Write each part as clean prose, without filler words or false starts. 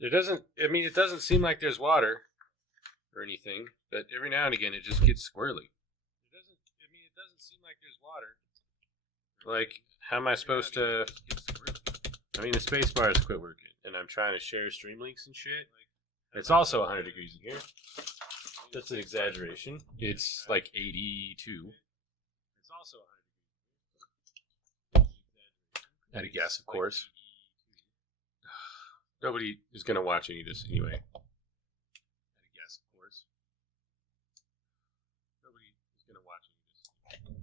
There doesn't, I mean, it doesn't seem like there's water or anything, but every now and again it just gets squirrely. It doesn't seem like there's water. Like, how am I supposed to, I mean, the space bar has quit working, and I'm trying to share stream links and shit. It's also 100 degrees in here. That's an exaggeration. It's like 82. It's also 100 degrees. At a guess, of course. Nobody is going to watch any of this anyway. At a guess, of course. Nobody is going to watch any of this.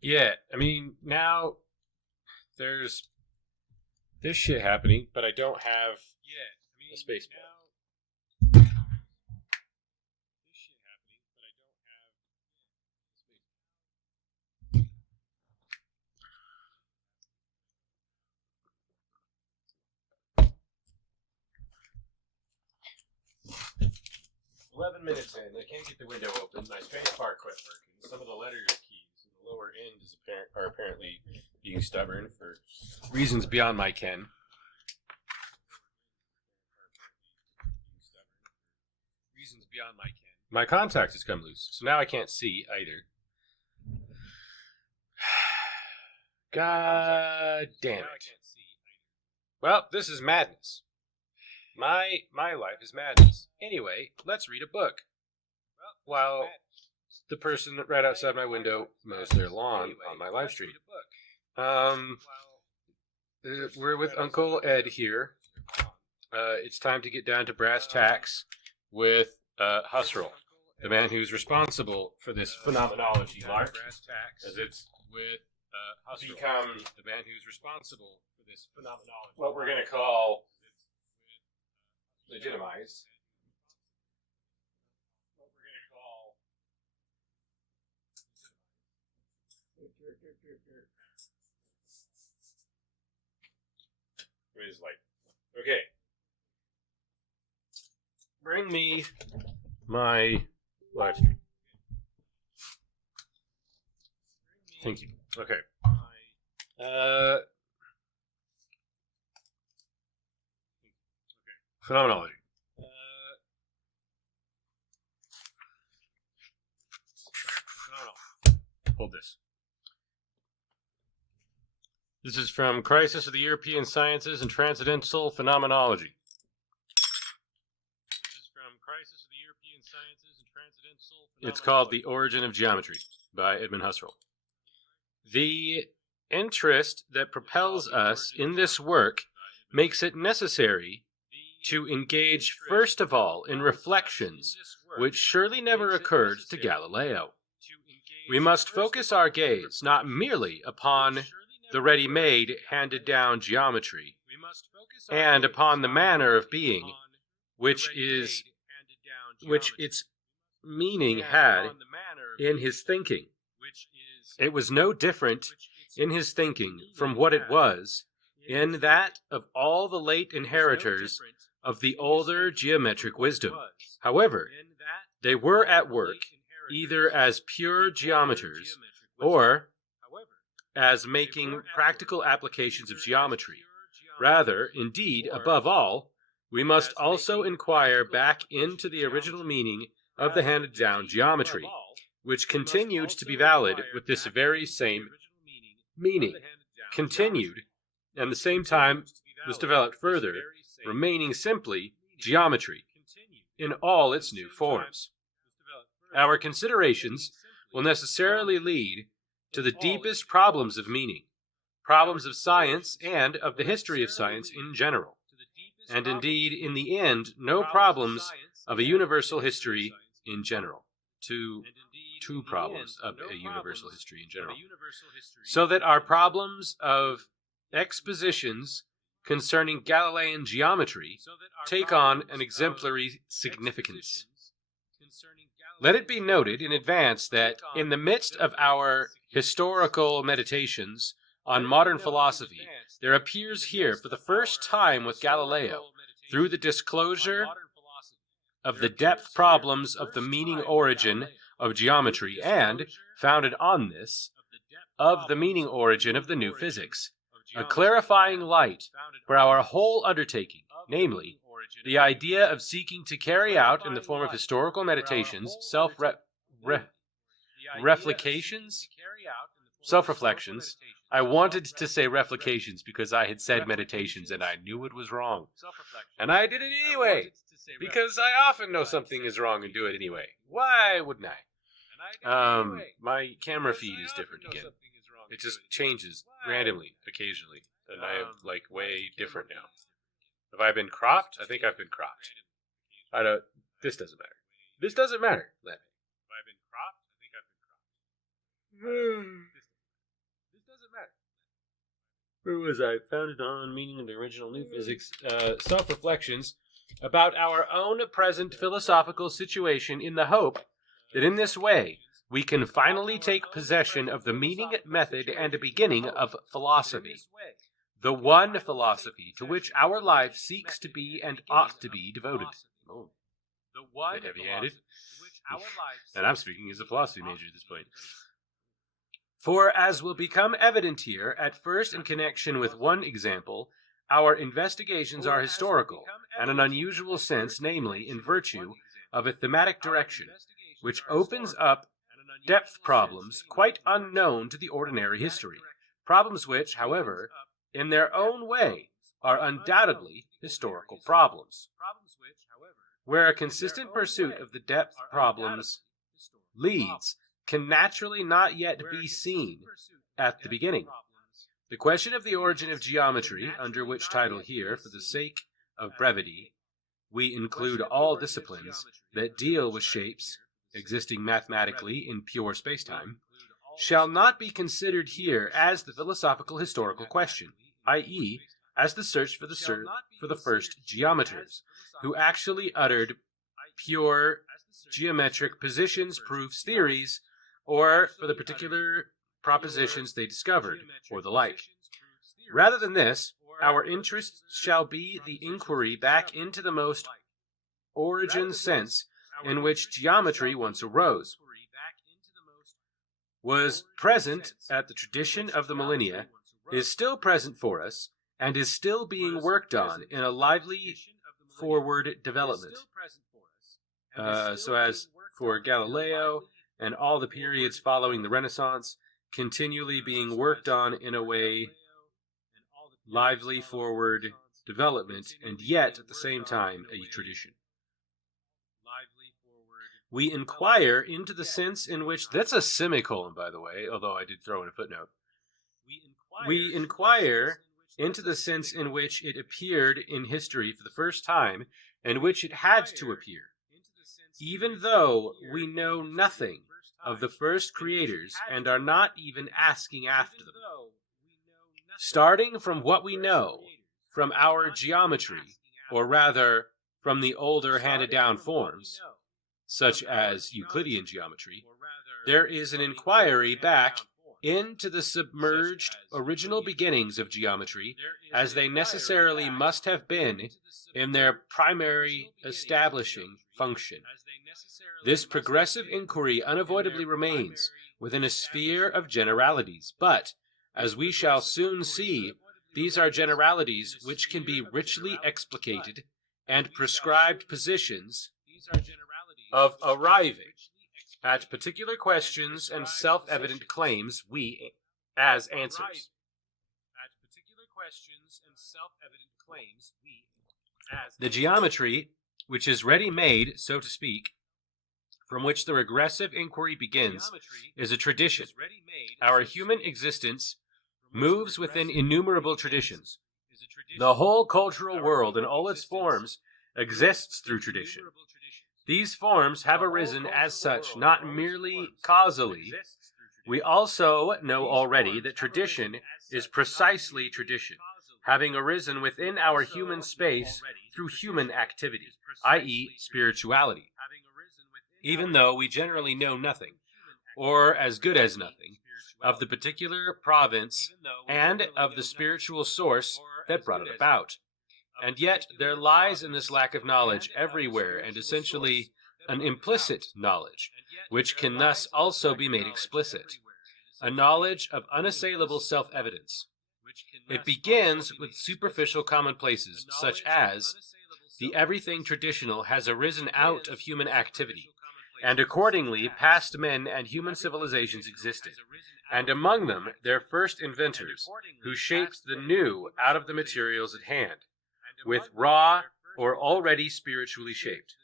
Yeah, I mean, now there's this shit happening, but I don't have a space bar. 11 minutes in, I can't get the window open. My space bar quit working. Some of the letter keys in the lower end are apparently being stubborn for reasons beyond my ken. My contact has come loose, so now I can't see either. God damn it. Well, this is madness. My life is madness. Anyway, let's read a book. While the person right outside my window mows their lawn on my live stream. We're with Uncle Ed here. It's time to get down to brass tacks with Husserl, the man who's responsible for this phenomenology lark, as it's become the man who's responsible for this phenomenology. What we're going to call legitimized. Where's his light? Okay. Bring me my live stream. Thank you. Okay. Phenomenology. Hold this. This is from Crisis of the European Sciences and Transcendental Phenomenology. It's called The Origin of Geometry by Edmund Husserl. The interest that propels us in this work makes it necessary to engage first of all in reflections which surely never occurred to Galileo. We must focus our gaze not merely upon the ready-made, handed-down geometry, and upon the manner of being which its meaning had in his thinking. It was no different in his thinking from what it was in that of all the late inheritors of the older geometric wisdom. However, they were at work either as pure geometers or as making practical applications of geometry. Rather, indeed, above all, we must also inquire back into the original meaning of the handed-down geometry, which continued to be valid with this very same meaning, continued, and at the same time was developed further, remaining simply geometry in all its new forms. Our considerations will necessarily lead to the deepest problems of meaning, problems of science and of the history of science in general, and indeed, in the end, no problems of a universal history in general. Two problems of a universal history in general. So that our problems of expositions concerning Galilean geometry take on an exemplary significance. Let it be noted in advance that in the midst of our historical meditations on modern philosophy, there appears here for the first time with Galileo, through the disclosure of the depth problems of the meaning origin of geometry and, founded on this, of the meaning origin of the new physics, a clarifying light for our whole undertaking, namely, the idea of seeking to carry out in the form of historical meditations, self-reflections. I wanted to say reflections because I had said meditations and I knew it was wrong. And I did it anyway, because I often know something is wrong and do it anyway. Why wouldn't I? My camera feed is different again. It just changes randomly, occasionally, and I am like way different now. Have I been cropped? I think I've been cropped. This doesn't matter. This doesn't matter, Len. Have I been cropped? I think I've been cropped. This doesn't matter. Where was I? Founded on meaning of the original new physics. Self-reflections about our own present philosophical situation in the hope that in this way we can finally take possession of the meaning, method, and beginning of philosophy. The one philosophy to which our life seeks to be and ought to be devoted. Oh, a bit heavy-handed. And I'm speaking as a philosophy major at this point. For, as will become evident here, at first in connection with one example, our investigations are historical, and an unusual sense, namely, in virtue of a thematic direction, which opens up depth problems quite unknown to the ordinary history, problems which, however, in their own way, are undoubtedly historical problems, where a consistent pursuit of the depth problems leads can naturally not yet be seen at the beginning. The question of the origin of geometry, under which title here, for the sake of brevity, we include all disciplines that deal with shapes existing mathematically in pure spacetime, shall not be considered here as the philosophical historical question, i.e., as the search for the first geometers, who actually uttered pure geometric positions, proofs, theories, or for the particular propositions they discovered, or the like. Rather than this, our interest shall be the inquiry back into the most origin sense in which geometry once arose, was present at the tradition of the millennia, is still present for us, and is still being worked on in a lively forward development. So as for Galileo and all the periods following the Renaissance, continually being worked on in a way lively forward development, and yet at the same time a tradition. We inquire into the sense in which, that's a semicolon, by the way, although I did throw in a footnote. We inquire into the sense in which it appeared in history for the first time, and which it had to appear, even though we know nothing of the first creators and are not even asking after them. Starting from what we know, from our geometry, or rather, from the older handed-down forms, such as Euclidean geometry, there is an inquiry back into the submerged original beginnings of geometry, as they necessarily must have been in their primary establishing function. This progressive inquiry unavoidably remains within a sphere of generalities, but, as we shall soon see, these are generalities which can be richly explicated and prescribed positions of arriving at particular questions and self-evident claims we as answers. The geometry, which is ready-made, so to speak, from which the regressive inquiry begins, is a tradition. Our human existence moves within innumerable traditions. The whole cultural world in all its forms exists through tradition. These forms have arisen as such, not merely causally. We also know already that tradition is precisely tradition, having arisen within our human space through human activity, i.e., spirituality. even though we generally know nothing, or as good as nothing, of the particular province and of the spiritual source that brought it about. And yet there lies in this lack of knowledge everywhere, and essentially an implicit knowledge, which can thus also be made explicit, a knowledge of unassailable self-evidence. It begins with superficial commonplaces, such as the everything traditional has arisen out of human activity, and accordingly past men and human civilizations existed, and among them their first inventors, who shaped the new out of the materials at hand, with raw or already spiritually shaped.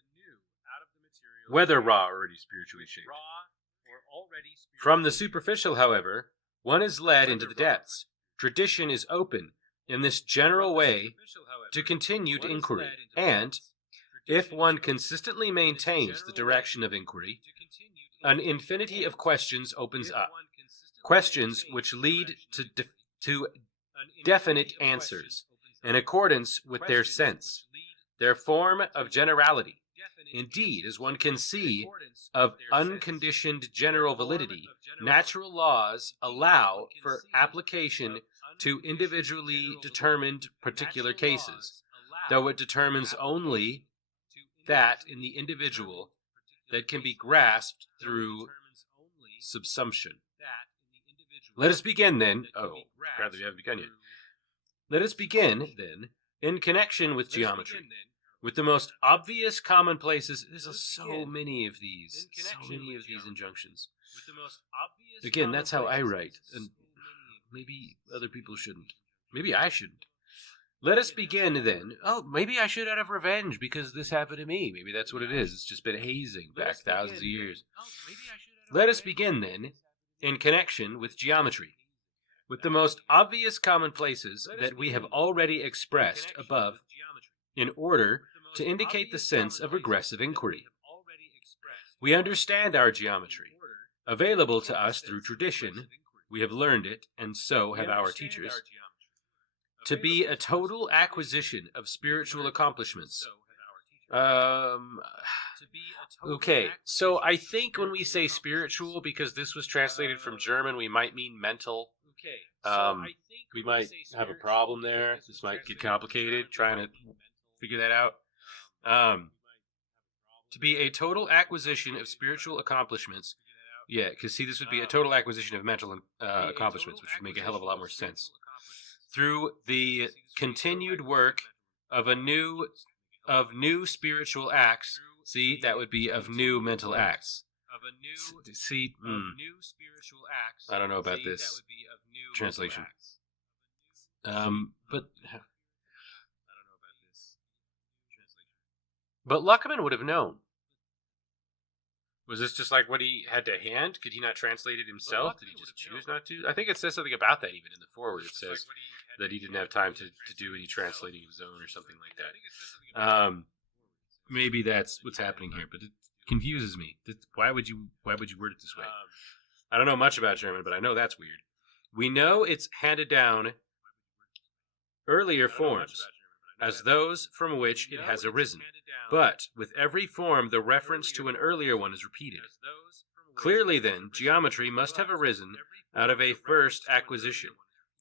Whether raw or already spiritually shaped. From the superficial, however, one is led into the depths. Tradition is open in this general way to continued inquiry, and, if one consistently maintains the direction of inquiry, an infinity of questions opens up, questions which lead to definite answers, in accordance with their sense, their form of generality. Indeed, as one can see, of unconditioned general validity, natural laws allow for application to individually determined particular cases, though it determines only that in the individual that can be grasped through subsumption. Let us begin then. Apparently we haven't begun yet. Let us begin then in connection with geometry, with the most obvious commonplaces. There's so many of these injunctions. Again, that's how I write, and maybe other people shouldn't. Maybe I shouldn't. Let us begin then. Maybe I should out of revenge because this happened to me. Maybe that's what it is. It's just been hazing back thousands of years. Let us begin then in connection with geometry, with the most obvious commonplaces that we have already expressed above, in order to indicate the sense of regressive inquiry. We understand our geometry, available to us through tradition. We have learned it, and so have our teachers, to be a total acquisition of spiritual accomplishments. Okay, so I think when we say spiritual, because this was translated from German, we might mean mental. We might have a problem there. This might get complicated, trying to figure that out. To be a total acquisition of spiritual accomplishments. Yeah, because see, this would be a total acquisition of mental accomplishments, which would make a hell of a lot more sense. Through the continued work of new spiritual acts. See, that would be of new mental acts. See, I don't know about this translation. But Luckmann would have known. Was this just like what he had to hand? Could he not translate it himself? Did he just choose not to? I think it says something about that even in the foreword. It says that he didn't have time to do any translating of his own or something like that. Maybe that's what's happening here, but it confuses me. Why would you word it this way? I don't know much about German, but I know that's weird. We know it's handed down earlier forms as those from which it has arisen, but with every form the reference to an earlier one is repeated. Clearly then, geometry must have arisen out of a first acquisition,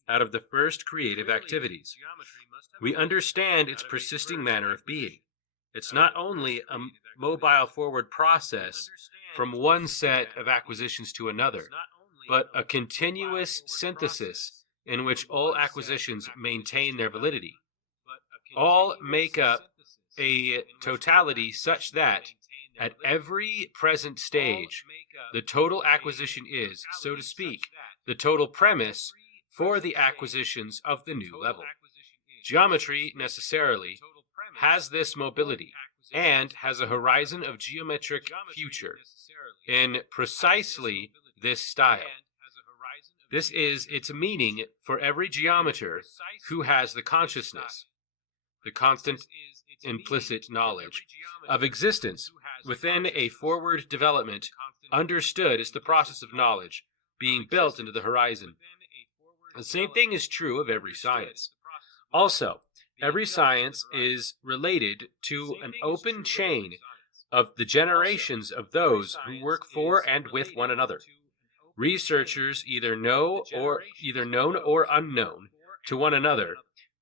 out of the first creative activities. We understand its persisting manner of being. It's not only a mobile forward process from one set of acquisitions to another, but a continuous synthesis in which all acquisitions maintain their validity. All make up a totality such that, at every present stage, the total acquisition is, so to speak, the total premise for the acquisitions of the new level. Geometry, necessarily, has this mobility, and has a horizon of geometric future in precisely this style. This is its meaning for every geometer who has the consciousness, the constant implicit knowledge of existence within a forward development, understood as the process of knowledge being built into the horizon. The same thing is true of every science. Also, every science is related to an open chain of the generations of those who work for and with one another. Researchers either known or unknown to one another,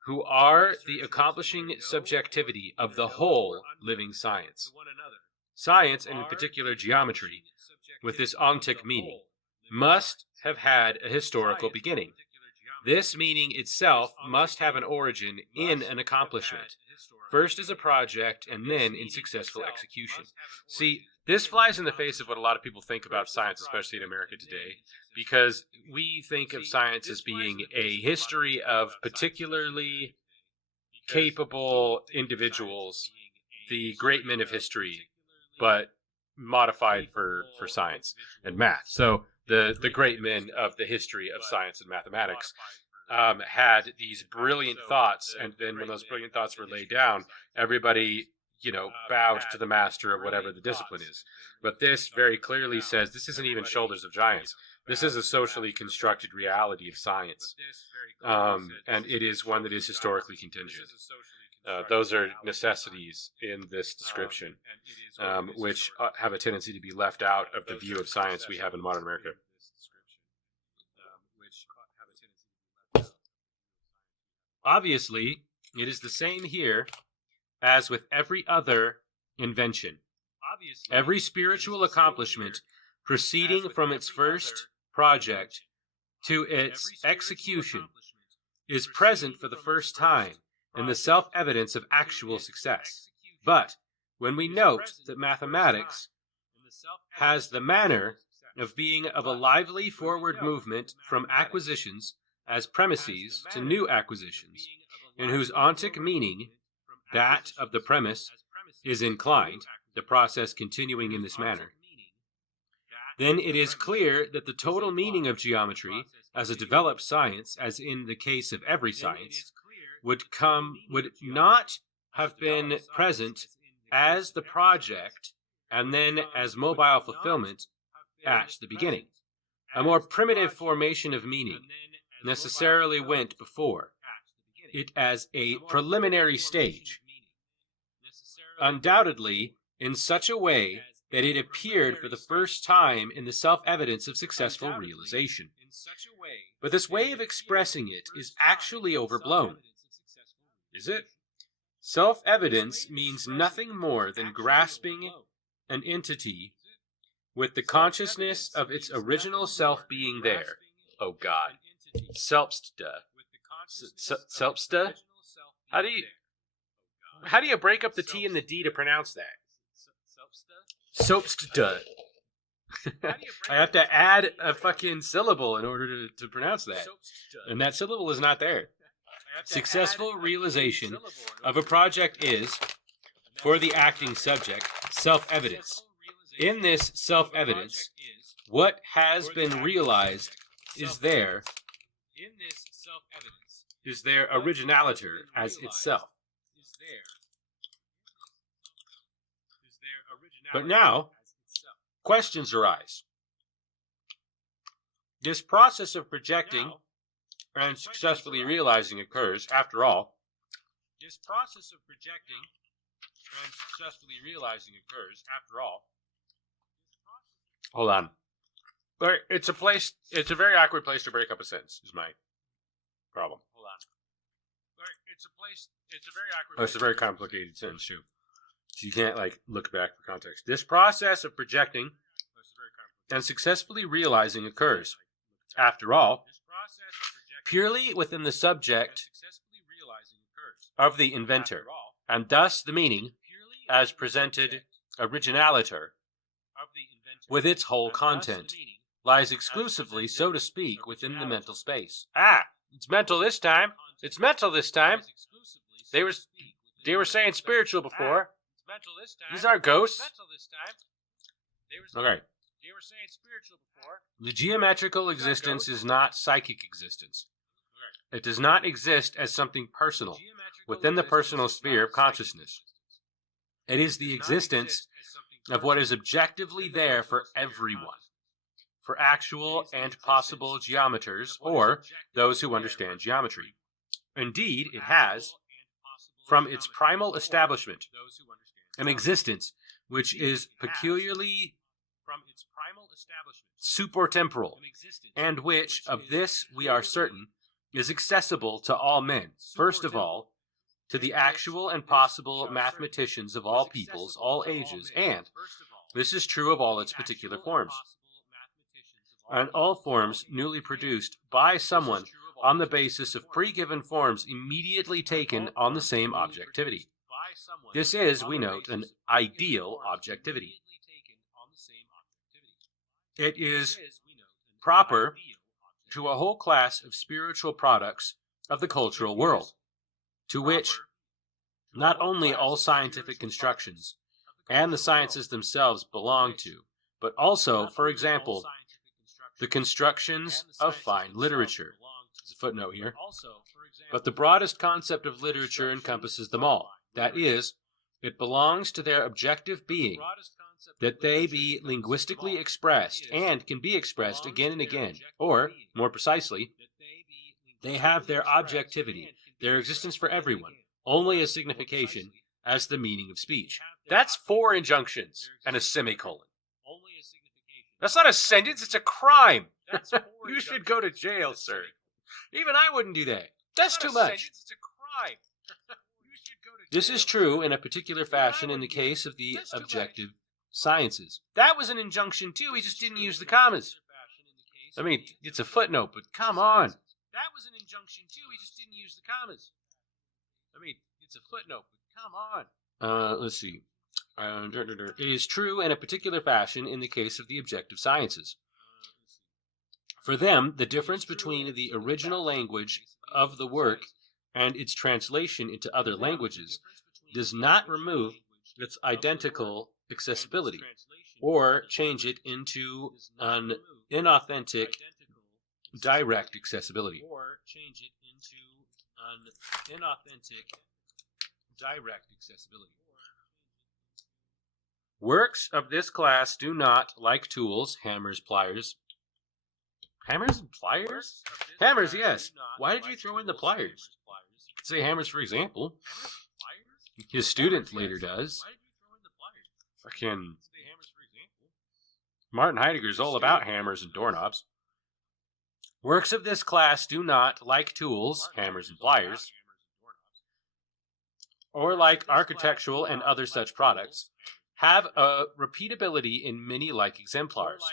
who are the accomplishing subjectivity of the whole living science. Science, and in particular geometry, with this ontic meaning, must have had a historical beginning. This meaning itself must have an origin in an accomplishment, first as a project and then in successful execution. See, this flies in the face of what a lot of people think about science, especially in America today, because we think of science as being a history of particularly capable individuals, the great men of history, but modified for science and math. So the great men of the history of science and mathematics had these brilliant thoughts, and then when those brilliant thoughts were laid down, everybody, bowed to the master of whatever the discipline is. But this very clearly says this isn't even shoulders of giants. This is a socially constructed reality of science, and it is one that is historically contingent. Those are necessities in this description, which have a tendency to be left out of the view of science we have in modern America. Obviously, it is the same here as with every other invention. Every spiritual accomplishment proceeding from its first project to its execution is present for the first time in the self-evidence of actual success. But when we note that mathematics has the manner of being of a lively forward movement from acquisitions as premises to new acquisitions, in whose ontic meaning, that of the premise, is inclined, the process continuing in this manner, then it is clear that the total meaning of geometry as a developed science, as in the case of every science, would not have been present as the project and then as mobile fulfillment at the beginning. A more primitive formation of meaning necessarily went before it as a preliminary stage, undoubtedly in such a way that it appeared for the first time in the self-evidence of successful realization. But this way of expressing it is actually overblown. Is it? Self-evidence means nothing more than grasping an entity with the consciousness of its original self being there. Oh God. Selbstda. Selbstda? How do you break up the T and the D to pronounce that? Selbstda. I have to add a fucking syllable in order to pronounce that. And that syllable is not there. Successful realization of a project is, for the acting subject, self-evidence. In this self-evidence, what has been realized is their originaliter as itself. But now, questions arise. This process of projecting and successfully realizing occurs, after all. Hold on. It's a very awkward place to break up a sentence, is my problem. Hold on. It's a very complicated sentence, too. So you can't, look back for context. This process of projecting and successfully realizing occurs, after all, purely within the subject of the inventor, and thus the meaning, as presented originaliter, with its whole content, lies exclusively, so to speak, within the mental space. It's mental this time. It's mental this time. They were saying spiritual before. These aren't ghosts. Okay. The geometrical existence is not psychic existence. It does not exist as something personal, within the personal sphere of consciousness. It is the existence of what is objectively there for everyone, for actual and possible geometers, or those who understand geometry. Indeed, it has, from its primal establishment, an existence which is peculiarly supertemporal, and which, of this we are certain, is accessible to all men, first of all, to the actual and possible mathematicians of all peoples, all ages, and this is true of all its particular forms, and all forms newly produced by someone on the basis of pre-given forms immediately taken on the same objectivity. This is, we note, an ideal objectivity. It is proper to a whole class of spiritual products of the cultural world, to which not only all scientific constructions and the sciences themselves belong to, but also, for example, the constructions of fine literature. There's a footnote here. But the broadest concept of literature encompasses them all. That is, it belongs to their objective being, that they be linguistically expressed and can be expressed again and again, or, more precisely, they have their objectivity, their existence for everyone, only as signification, as the meaning of speech. That's 4 injunctions and a semicolon. That's not a sentence, it's a crime. You should go to jail, sir. Even I wouldn't do that. That's too much. It's a crime. This is true in a particular fashion in the case of the objective sciences. That was an injunction too, he just didn't use the commas. I mean, it's a footnote, but come on. That was an injunction too, he just didn't use the commas. I mean, it's a footnote, but come on. Let's see. It is true in a particular fashion in the case of the objective sciences. For them, the difference between the original language of the work and its translation into other languages does not remove its identical accessibility or change it into an inauthentic direct accessibility. Works of this class do not, like tools, hammers, pliers. Hammers and pliers? Hammers, yes. Why did you throw in the pliers? You could say hammers, for example. His student later does. Fucking Martin Heidegger's all about hammers and doorknobs. Works of this class do not, like tools, hammers and pliers, or like architectural and other such products, have a repeatability in many like exemplars.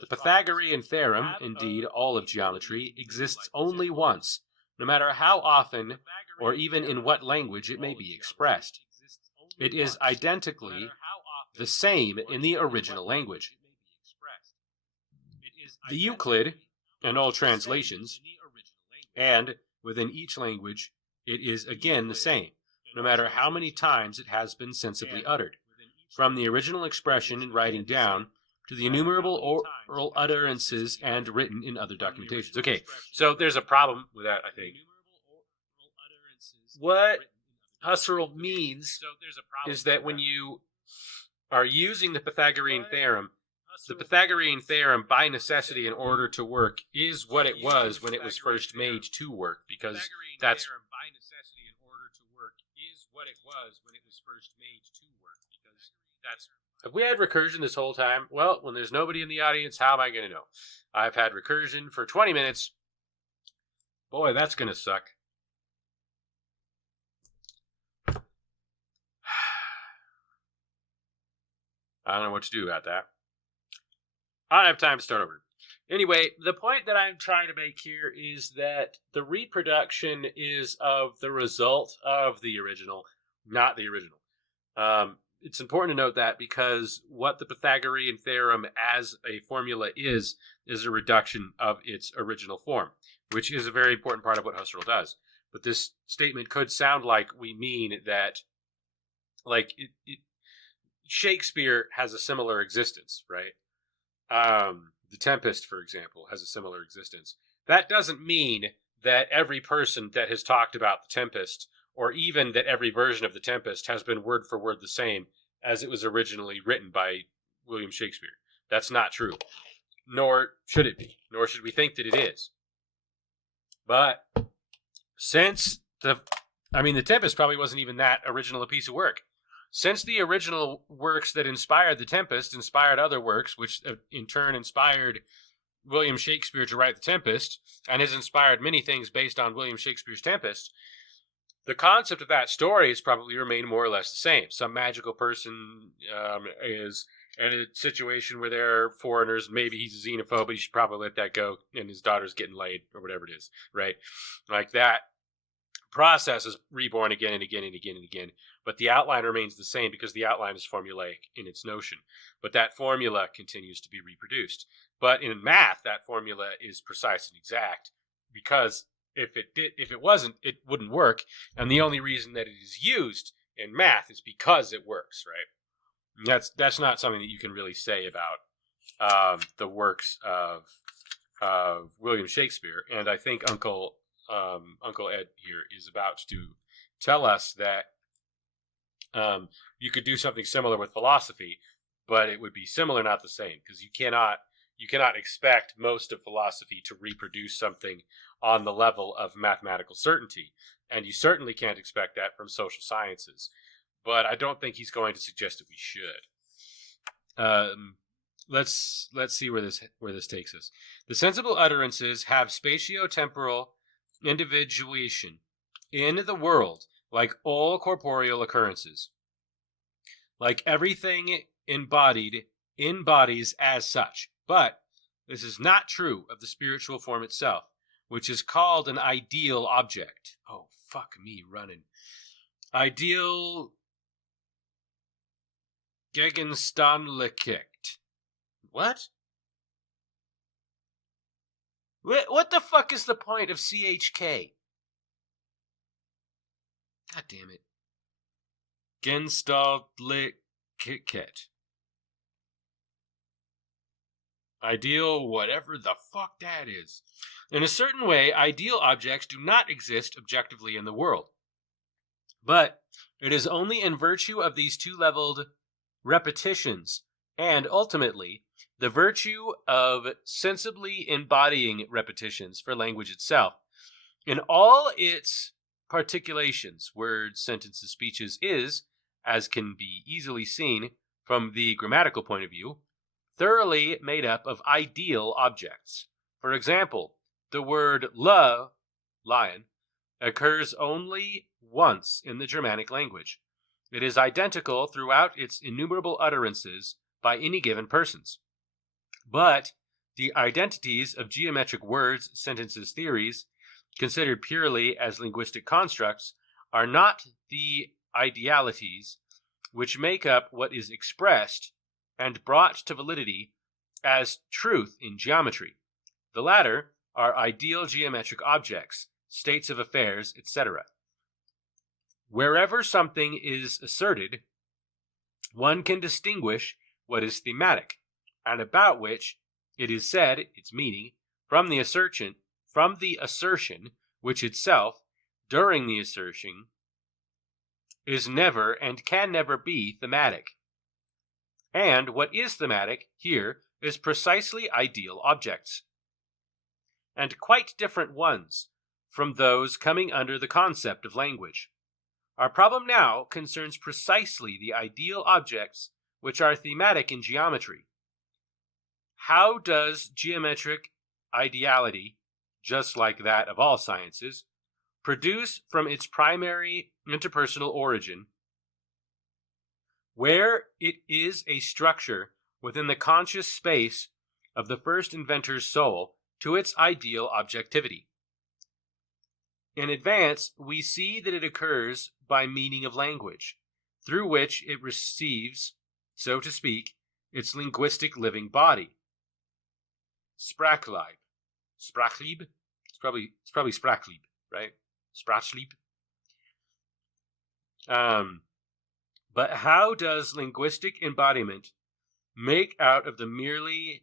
The Pythagorean theorem, indeed all of geometry, exists only once, no matter how often or even in what language it may be expressed. It is identically the same in the original language. The Euclid, and all translations, and within each language, it is again the same, no matter how many times it has been sensibly uttered, from the original expression in writing down to the innumerable oral utterances and written in other documentations. Okay, so there's a problem with that, I think. What Husserl means is that when you are using the Pythagorean theorem by necessity in order to work is what it was when it was first made to work, because that's have we had recursion this whole time? Well, when there's nobody in the audience, how am I going to know? I've had recursion for 20 minutes. Boy, that's going to suck. I don't know what to do about that. I don't have time to start over. Anyway, the point that I'm trying to make here is that the reproduction is of the result of the original, not the original. It's important to note that because what the Pythagorean theorem as a formula is a reduction of its original form, which is a very important part of what Husserl does. But this statement could sound like we mean that, like, Shakespeare has a similar existence, right? The Tempest, for example, has a similar existence. That doesn't mean that every person that has talked about the Tempest, or even that every version of the Tempest, has been word for word the same as it was originally written by William Shakespeare. That's not true. Nor should it be. Nor should we think that it is. But since the Tempest probably wasn't even that original a piece of work. Since the original works that inspired The Tempest inspired other works, which in turn inspired William Shakespeare to write The Tempest, and has inspired many things based on William Shakespeare's Tempest, the concept of that story has probably remained more or less the same. Some magical person is in a situation where there are foreigners. Maybe he's a xenophobe, but he should probably let that go, and his daughter's getting laid, or whatever it is, right? Like that process is reborn again and again and again and again, but the outline remains the same because the outline is formulaic in its notion. But that formula continues to be reproduced. But in math, that formula is precise and exact, because if it wasn't, it wouldn't work. And the only reason that it is used in math is because it works, right? And that's not something that you can really say about the works of William Shakespeare. And I think Uncle Ed here is about to tell us that you could do something similar with philosophy, but it would be similar, not the same, because you cannot expect most of philosophy to reproduce something on the level of mathematical certainty, and you certainly can't expect that from social sciences. But I don't think he's going to suggest that we should. Let's see where this takes us. The sensible utterances have spatio-temporal individuation in the world, like all corporeal occurrences. Like everything embodied embodies as such. But this is not true of the spiritual form itself, which is called an ideal object. Oh, fuck me running. Ideal Gegenstandlichkeit. What? What the fuck is the point of CHK? God damn it. Gegenstandlichkeit. Ideal, whatever the fuck that is. In a certain way, ideal objects do not exist objectively in the world. But it is only in virtue of these two-leveled repetitions, and ultimately, the virtue of sensibly embodying repetitions for language itself, in all its particulations, words, sentences, speeches, is, as can be easily seen from the grammatical point of view, thoroughly made up of ideal objects. For example, the word lion, occurs only once in the Germanic language. It is identical throughout its innumerable utterances by any given persons. But the identities of geometric words, sentences, theories, considered purely as linguistic constructs, are not the idealities which make up what is expressed and brought to validity as truth in geometry. The latter are ideal geometric objects, states of affairs, etc. Wherever something is asserted, one can distinguish what is thematic, and about which it is said its meaning, from the assertion, which itself, during the assertion, is never and can never be thematic. And what is thematic here is precisely ideal objects, and quite different ones from those coming under the concept of language. Our problem now concerns precisely the ideal objects which are thematic in geometry. How does geometric ideality, just like that of all sciences, produce from its primary interpersonal origin, where it is a structure within the conscious space of the first inventor's soul, to its ideal objectivity? In advance, we see that it occurs by meaning of language, through which it receives, so to speak, its linguistic living body. Sprachlieb. Sprachlieb? It's probably Sprachlieb, right? Sprachlieb. But how does linguistic embodiment make out of the merely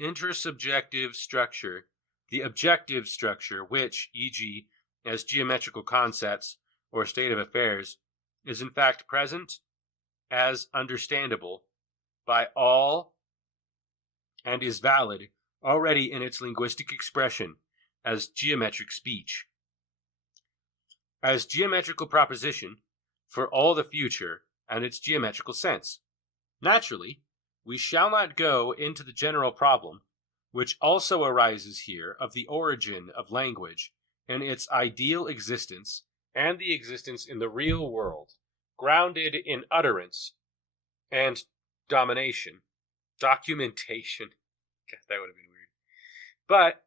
intersubjective structure the objective structure which, e.g., as geometrical concepts or state of affairs, is in fact present as understandable by all and is valid already in its linguistic expression as geometric speech? As geometrical proposition for all the future, and its geometrical sense. Naturally, we shall not go into the general problem, which also arises here, of the origin of language and its ideal existence and the existence in the real world, grounded in utterance and documentation. God, that would have been weird. But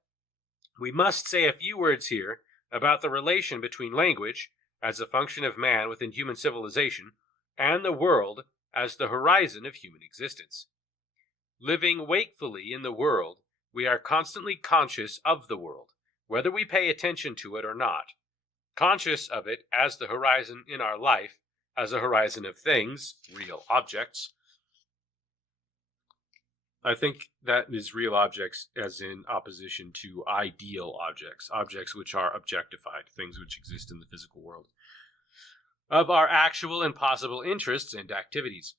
we must say a few words here about the relation between language as a function of man within human civilization and the world as the horizon of human existence. Living wakefully in the world, we are constantly conscious of the world, whether we pay attention to it or not. Conscious of it as the horizon in our life, as a horizon of things, real objects. I think that is real objects as in opposition to ideal objects, objects which are objectified, things which exist in the physical world, of our actual and possible interests and activities.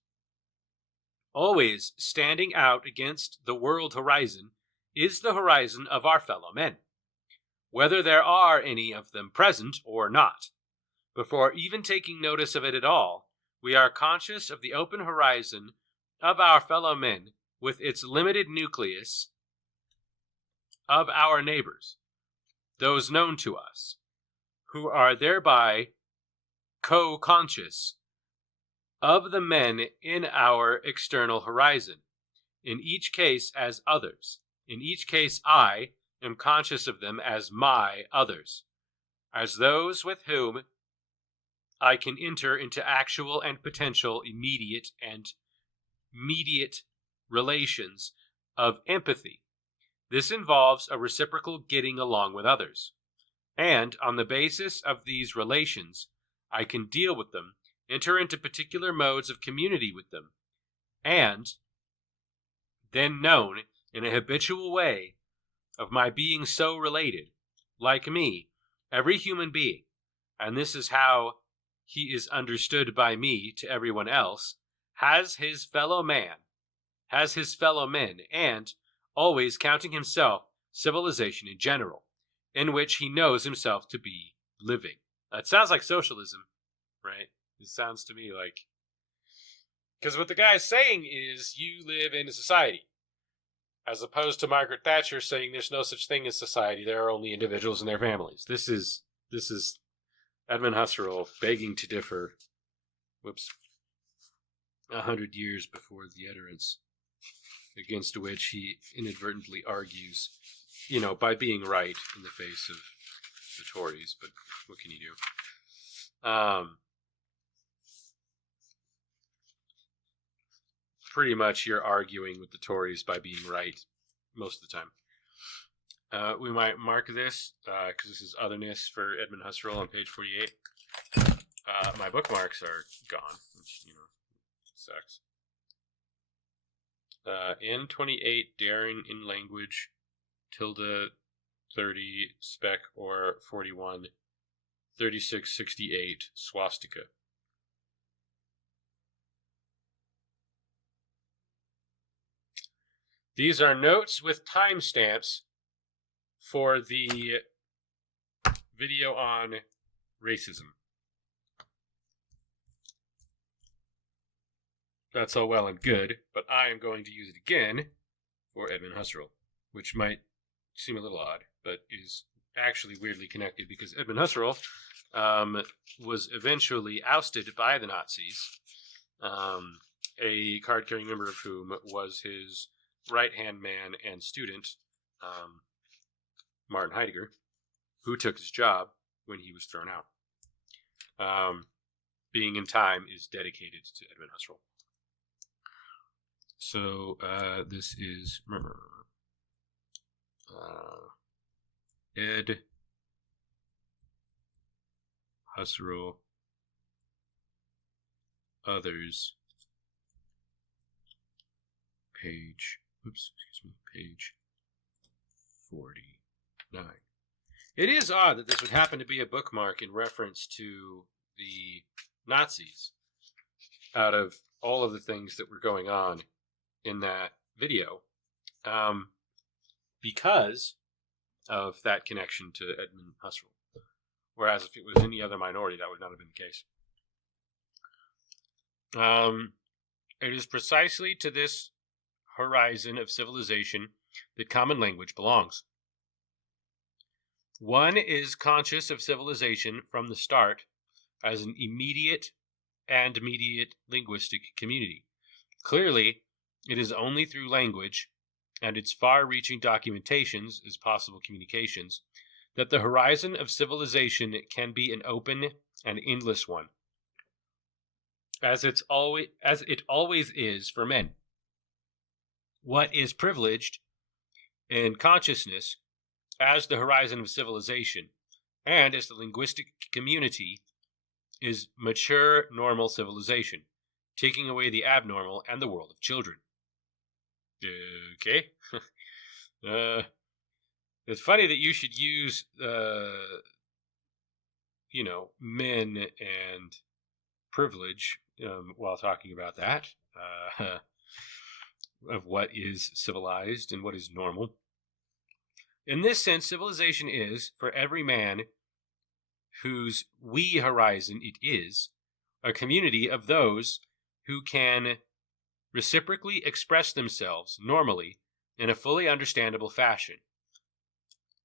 Always standing out against the world horizon is the horizon of our fellow men, whether there are any of them present or not. Before even taking notice of it at all, we are conscious of the open horizon of our fellow men with its limited nucleus of our neighbors, those known to us, who are thereby co-conscious of the men in our external horizon, in each case as others. In each case I am conscious of them as my others, as those with whom I can enter into actual and potential immediate and mediate relations of empathy. This involves a reciprocal getting along with others. And on the basis of these relations, I can deal with them, enter into particular modes of community with them, and then known in a habitual way of my being so related, like me, every human being, and this is how he is understood by me to everyone else, has his fellow men, and always counting himself civilization in general, in which he knows himself to be living. That sounds like socialism, right? It sounds to me like, because what the guy's saying is you live in a society, as opposed to Margaret Thatcher saying there's no such thing as society, there are only individuals and their families. This is Edmund Husserl begging to differ. 100 years before the utterance, against which he inadvertently argues, by being right in the face of the Tories, but what can you do? Pretty much you're arguing with the Tories by being right most of the time. We might mark this, because this is otherness for Edmund Husserl on page 48. My bookmarks are gone, which, sucks. N28, daring in language, tilde 30, spec or 41, 3668, swastika. These are notes with timestamps for the video on racism. That's all well and good, but I am going to use it again for Edmund Husserl, which might seem a little odd, but is actually weirdly connected because Edmund Husserl was eventually ousted by the Nazis, a card-carrying member of whom was his right-hand man and student, Martin Heidegger, who took his job when he was thrown out. Being in Time is dedicated to Edmund Husserl. So this is Ed Husserl, others, page 49. It is odd that this would happen to be a bookmark in reference to the Nazis out of all of the things that were going on in that video, because of that connection to Edmund Husserl. Whereas if it was any other minority, that would not have been the case. It is precisely to this horizon of civilization that common language belongs. One is conscious of civilization from the start as an immediate and mediate linguistic community. Clearly, it is only through language and its far-reaching documentations as possible communications that the horizon of civilization can be an open and endless one, as it always is for men. What is privileged in consciousness as the horizon of civilization and as the linguistic community is mature, normal civilization, taking away the abnormal and the world of children. Okay. It's funny that you should use, men and privilege while talking about that, of what is civilized and what is normal. In this sense, civilization is, for every man whose we horizon it is, a community of those who can reciprocally express themselves normally in a fully understandable fashion.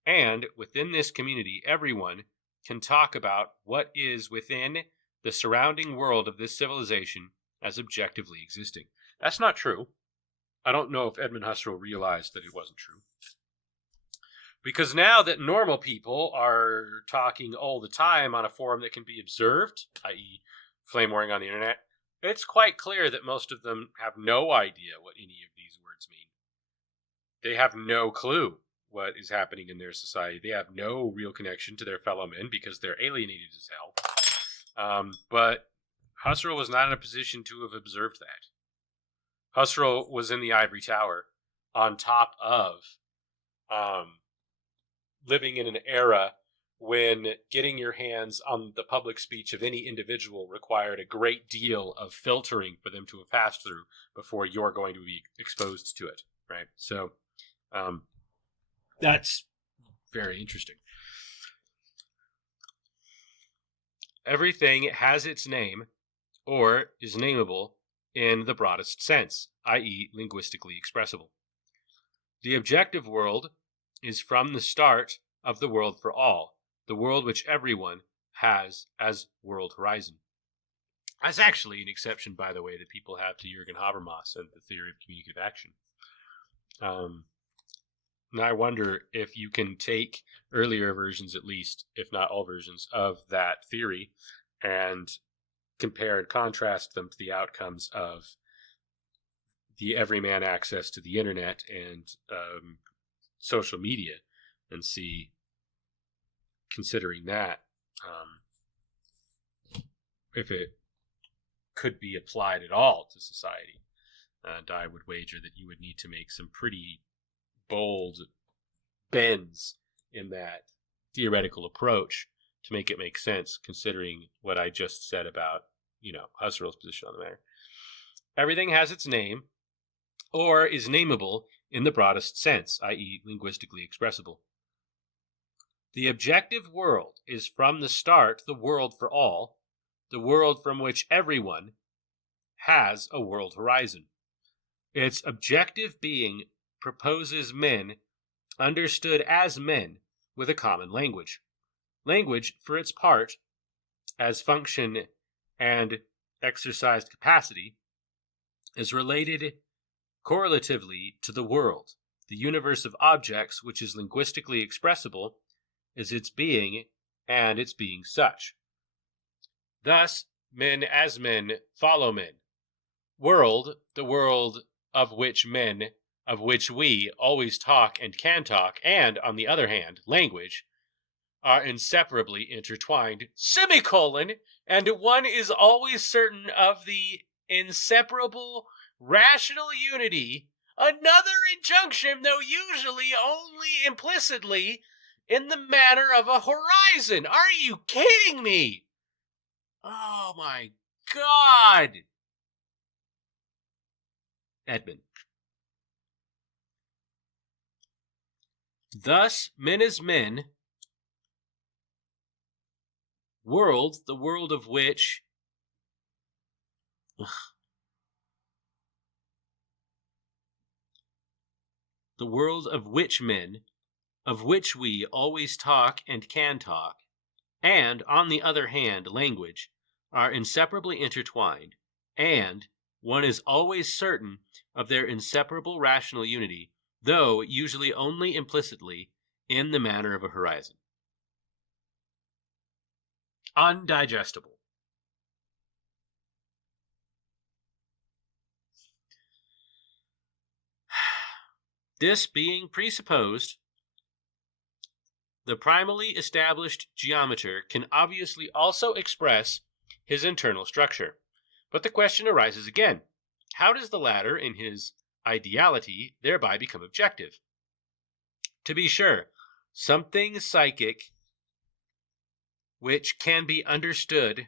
And within this community, everyone can talk about what is within the surrounding world of this civilization as objectively existing. That's not true. I don't know if Edmund Husserl realized that it wasn't true. Because now that normal people are talking all the time on a forum that can be observed, i.e. flame warring on the internet, it's quite clear that most of them have no idea what any of these words mean. They have no clue what is happening in their society. They have no real connection to their fellow men because they're alienated as hell. But Husserl was not in a position to have observed that. Husserl was in the ivory tower on top of living in an era when getting your hands on the public speech of any individual required a great deal of filtering for them to have passed through before you're going to be exposed to it, right? So that's very interesting. Everything has its name or is nameable in the broadest sense, i.e. linguistically expressible. The objective world is from the start of the world for all, the world which everyone has as world horizon. That's actually an exception, by the way, that people have to Jürgen Habermas and the theory of communicative action. Now I wonder if you can take earlier versions, at least, if not all versions, of that theory and compare and contrast them to the outcomes of the everyman access to the internet and social media, and see, considering that, if it could be applied at all to society. And I would wager that you would need to make some pretty bold bends in that theoretical approach to make it make sense, considering what I just said about, Husserl's position on the matter. Everything has its name, or is nameable in the broadest sense, i.e. linguistically expressible. The objective world is from the start the world for all, the world from which everyone has a world horizon. Its objective being proposes men understood as men with a common language. Language, for its part, as function and exercised capacity, is related correlatively to the world. The universe of objects, which is linguistically expressible, is its being and its being such. Thus, men as men follow men. World, the world of which we always talk and can talk, and, on the other hand, language, are inseparably intertwined, and one is always certain of the inseparable rational unity, another injunction, though usually only implicitly, in the manner of a horizon. Are you kidding me? Oh my God. Edmund. Thus, men as men, world, the world of which The world of which men, of which we always talk and can talk, and, on the other hand, language, are inseparably intertwined, and one is always certain of their inseparable rational unity, though usually only implicitly, in the manner of a horizon. Undigestible. This being presupposed, the primally established geometer can obviously also express his internal structure. But the question arises again, how does the latter, in his ideality, thereby become objective? To be sure, something psychic which can be understood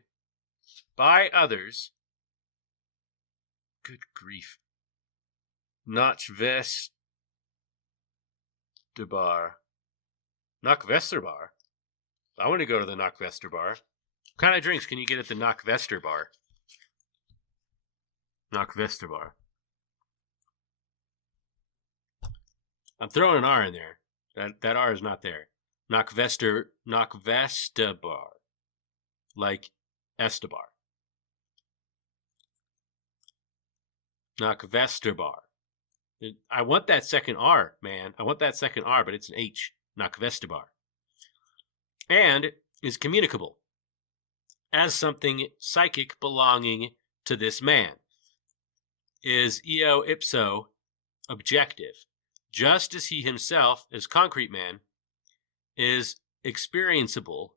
by others, good grief, Nachvesterbar. Nachvesterbar? I want to go to the Nachvesterbar. What kind of drinks can you get at the Nachvesterbar? Nachvesterbar. I'm throwing an R in there. That R is not there. Nachvestabar. Like Estebar. Nachvesterbar. I want that second R, man. I want that second R, but it's an H. Nachvesterbar. And is communicable as something psychic belonging to this man. Is eo ipso objective, just as he himself, as concrete man, is experienceable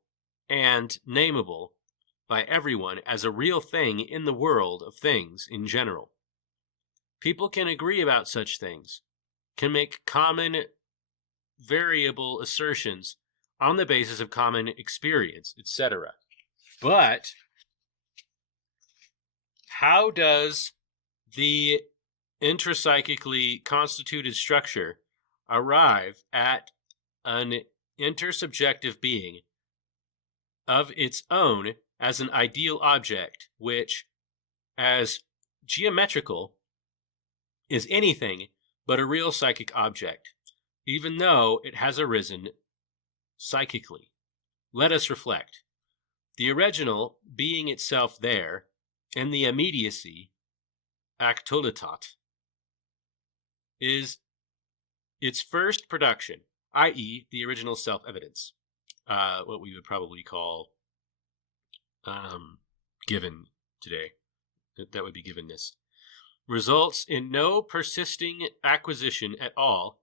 and nameable by everyone as a real thing in the world of things in general. People can agree about such things, can make common variable assertions on the basis of common experience, etc. But how does the intrapsychically constituted structure arrive at an intersubjective being of its own as an ideal object, which, as geometrical, is anything but a real psychic object, even though it has arisen psychically? Let us reflect. The original being itself there, and the immediacy, actualitat, is its first production, i.e., the original self-evidence, what we would probably call given today. That would be givenness. Results in no persisting acquisition at all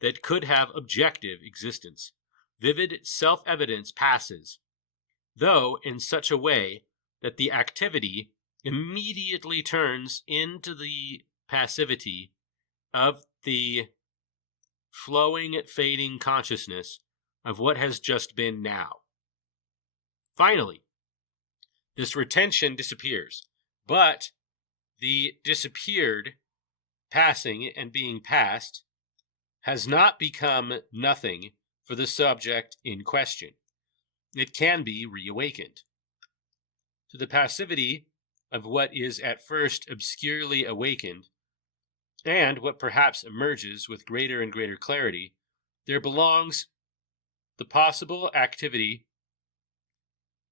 that could have objective existence. Vivid self-evidence passes, though in such a way that the activity immediately turns into the passivity of the flowing, fading consciousness of what has just been now. Finally, this retention disappears, but the disappeared, passing and being passed, has not become nothing for the subject in question. It can be reawakened. To the passivity of what is at first obscurely awakened, and what perhaps emerges with greater and greater clarity, there belongs the possible activity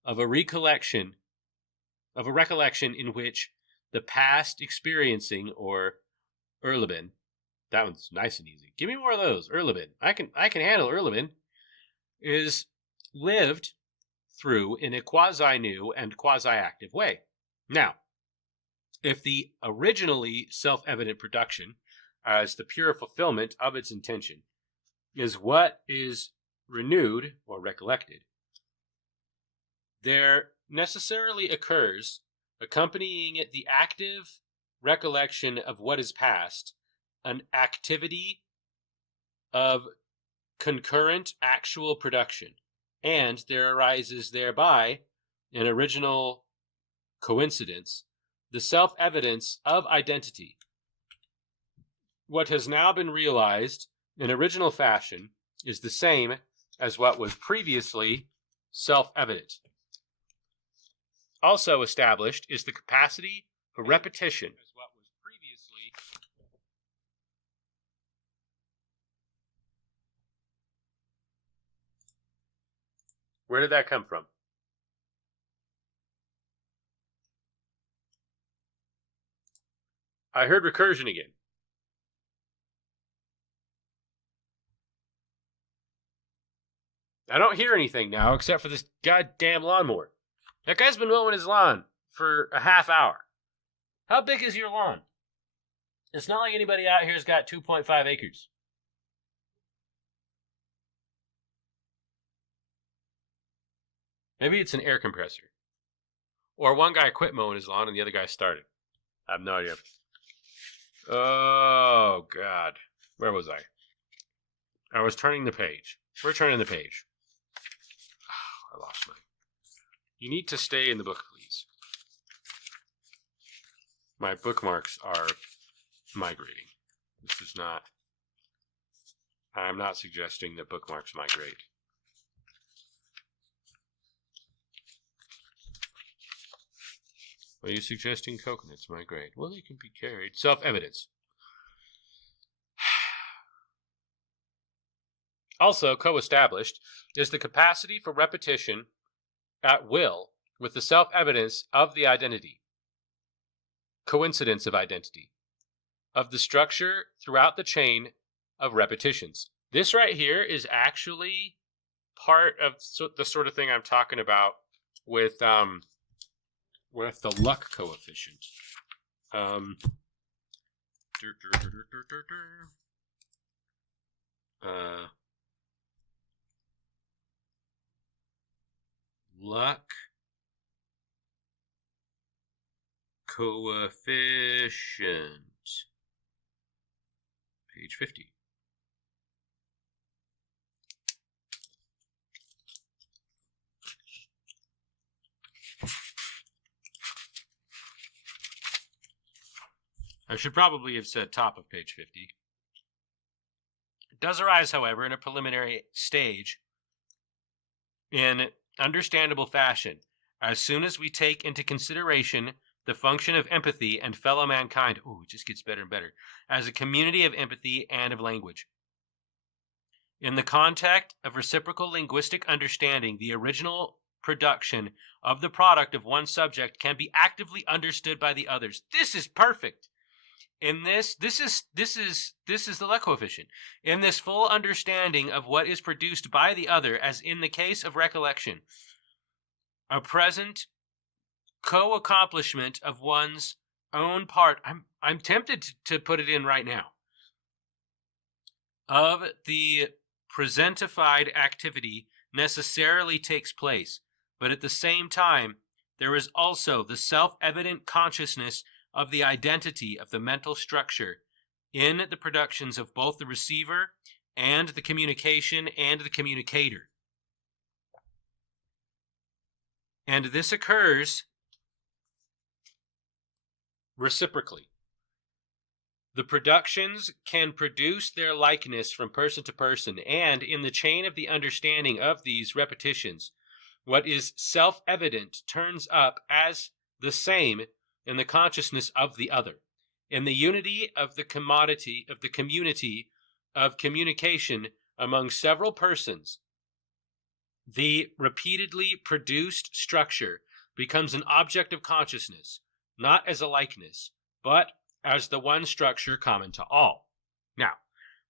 of a recollection in which the past experiencing, or Erleben, that one's nice and easy. Give me more of those, Erleben. I can handle Erleben, is lived through in a quasi-new and quasi-active way. Now, if the originally self-evident production, as the pure fulfillment of its intention, is what is renewed or recollected, there necessarily occurs, accompanying it, the active recollection of what is past, an activity of concurrent actual production, and there arises thereby an original coincidence, the self-evidence of identity. What has now been realized in original fashion is the same as what was previously self-evident. Also established is the capacity a repetition. Where did that come from? I heard recursion again. I don't hear anything now except for this goddamn lawnmower. That guy's been mowing his lawn for a half hour. How big is your lawn? It's not like anybody out here's got 2.5 acres. Maybe it's an air compressor. Or one guy quit mowing his lawn and the other guy started. I have no idea. Oh, God. Where was I? I was turning the page. We're turning the page. Oh, I lost mine. You need to stay in the book, please. My bookmarks are migrating. This is not... I'm not suggesting that bookmarks migrate. Are you suggesting coconuts migrate? Well, they can be carried. Self-evidence. Also, co-established is the capacity for repetition at will with the self-evidence of the identity, coincidence of identity, of the structure throughout the chain of repetitions. This right here is actually part of the sort of thing I'm talking about with the luck coefficient. Luck coefficient. Page 50. I should probably have said top of page 50. It does arise, however, in a preliminary stage in understandable fashion, as soon as we take into consideration the function of empathy and fellow mankind. Ooh, it just gets better and better. As a community of empathy and of language. In the context of reciprocal linguistic understanding, the original production of the product of one subject can be actively understood by the others. This is perfect. In this is the Luck coefficient. In this full understanding of what is produced by the other, as in the case of recollection, a present co-accomplishment of one's own part. I'm tempted to put it in right now. Of the presentified activity necessarily takes place, but at the same time, there is also the self-evident consciousness of the identity of the mental structure in the productions of both the receiver and the communication and the communicator. And this occurs reciprocally. The productions can produce their likeness from person to person, and in the chain of the understanding of these repetitions, what is self-evident turns up as the same in the consciousness of the other. In the unity of the commodity of the community of communication among several persons, the repeatedly produced structure becomes an object of consciousness, not as a likeness, but as the one structure common to all. Now,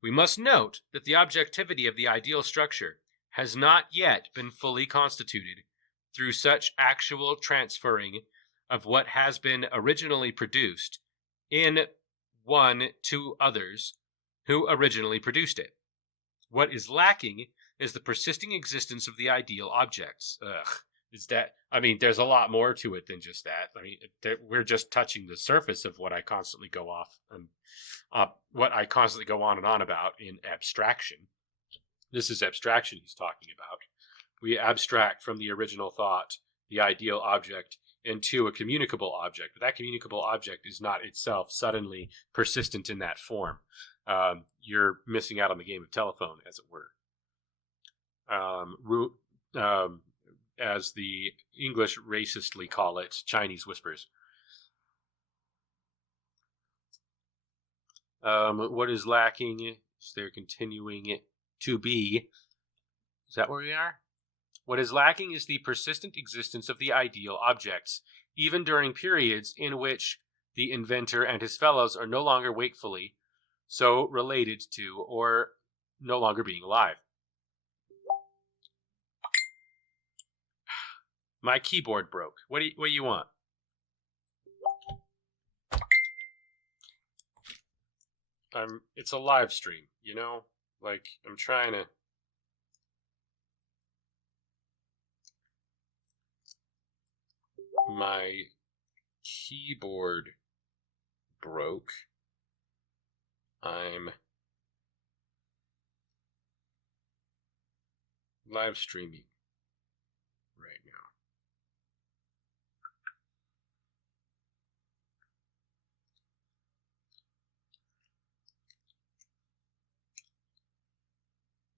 we must note that the objectivity of the ideal structure has not yet been fully constituted through such actual transferring of what has been originally produced in one to others who originally produced it. What is lacking is the persisting existence of the ideal objects. There's a lot more to it than just that. We're just touching the surface of what I constantly go on and on about in abstraction. This is abstraction he's talking about. We abstract from the original thought, the ideal object, into a communicable object, but that communicable object is not itself suddenly persistent in that form. You're missing out on the game of telephone, as it were. As the English racistly call it, Chinese whispers. What is lacking is there continuing to be. Is that where we are? What is lacking is the persistent existence of the ideal objects, even during periods in which the inventor and his fellows are no longer wakefully so related to or no longer being alive. My keyboard broke. What do you want? It's a live stream, you know? Like, I'm trying to... My keyboard broke. I'm live streaming right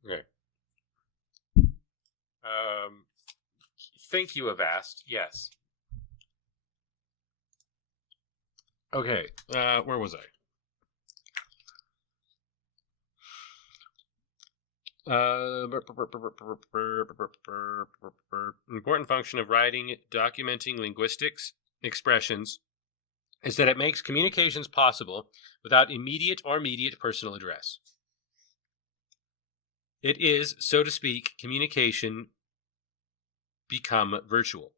now. Okay. Think you have asked. Yes. Okay. Where was I? Important function of writing, documenting linguistics expressions is that it makes communications possible without immediate or mediate personal address. It is, so to speak, communication become virtual.